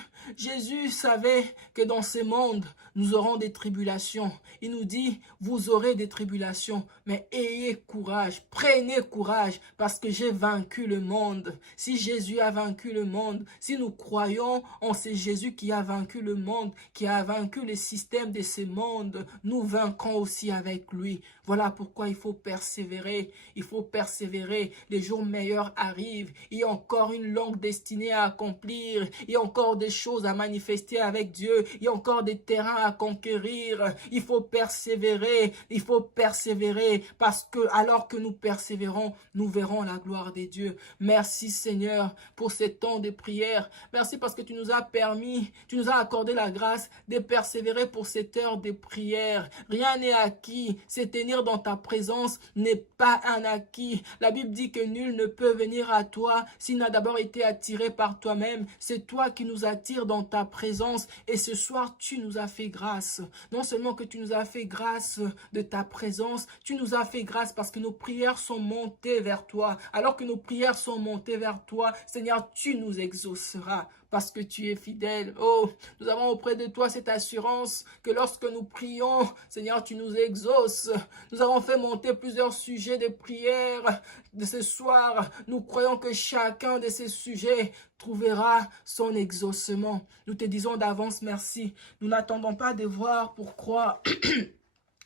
savait que dans ce monde, nous aurons des tribulations. Il nous dit, vous aurez des tribulations, mais ayez courage, prenez courage, parce que j'ai vaincu le monde. Si Jésus a vaincu le monde, si nous croyons en ce Jésus qui a vaincu le monde, qui a vaincu le système de ce monde, nous vaincrons aussi avec lui. Voilà pourquoi il faut persévérer. Il faut persévérer. Les jours meilleurs arrivent. Il y a encore une longue destinée à accomplir. Il y a encore des choses à manifester avec Dieu. Il y a encore des terrains à conquérir. Il faut persévérer. Il faut persévérer parce que alors que nous persévérons, nous verrons la gloire de Dieu. Merci Seigneur pour ces temps de prière. Merci parce que tu nous as permis, tu nous as accordé la grâce de persévérer pour cette heure de prière. Rien n'est acquis. Se tenir dans ta présence n'est pas un acquis. La Bible dit que nul ne peut venir à toi s'il n'a d'abord été attiré par toi-même. C'est toi qui nous attires dans ta présence et ce soir tu nous as fait grâce. Non seulement que tu nous as fait grâce de ta présence, tu nous as fait grâce parce que nos prières sont montées vers toi. Alors que nos prières sont montées vers toi, Seigneur, tu nous exauceras parce que tu es fidèle. Oh, nous avons auprès de toi cette assurance que lorsque nous prions, Seigneur, tu nous exauces. Nous avons fait monter plusieurs sujets de prière de ce soir. Nous croyons que chacun de ces sujets trouvera son exaucement. Nous te disons d'avance merci. Nous n'attendons pas de voir pour croire.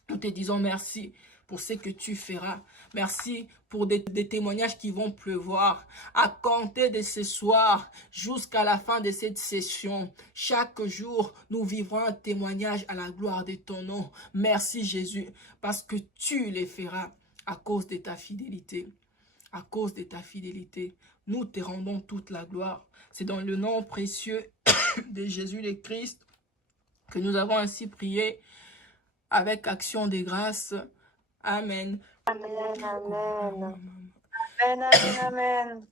Nous te disons merci pour ce que tu feras. Merci pour des témoignages qui vont pleuvoir. À compter de ce soir jusqu'à la fin de cette session, chaque jour, nous vivrons un témoignage à la gloire de ton nom. Merci Jésus, parce que tu les feras à cause de ta fidélité. À cause de ta fidélité, nous te rendons toute la gloire. C'est dans le nom précieux de Jésus le Christ que nous avons ainsi prié avec action de grâce. Amen. Amen, amen. Amen, amen, amen.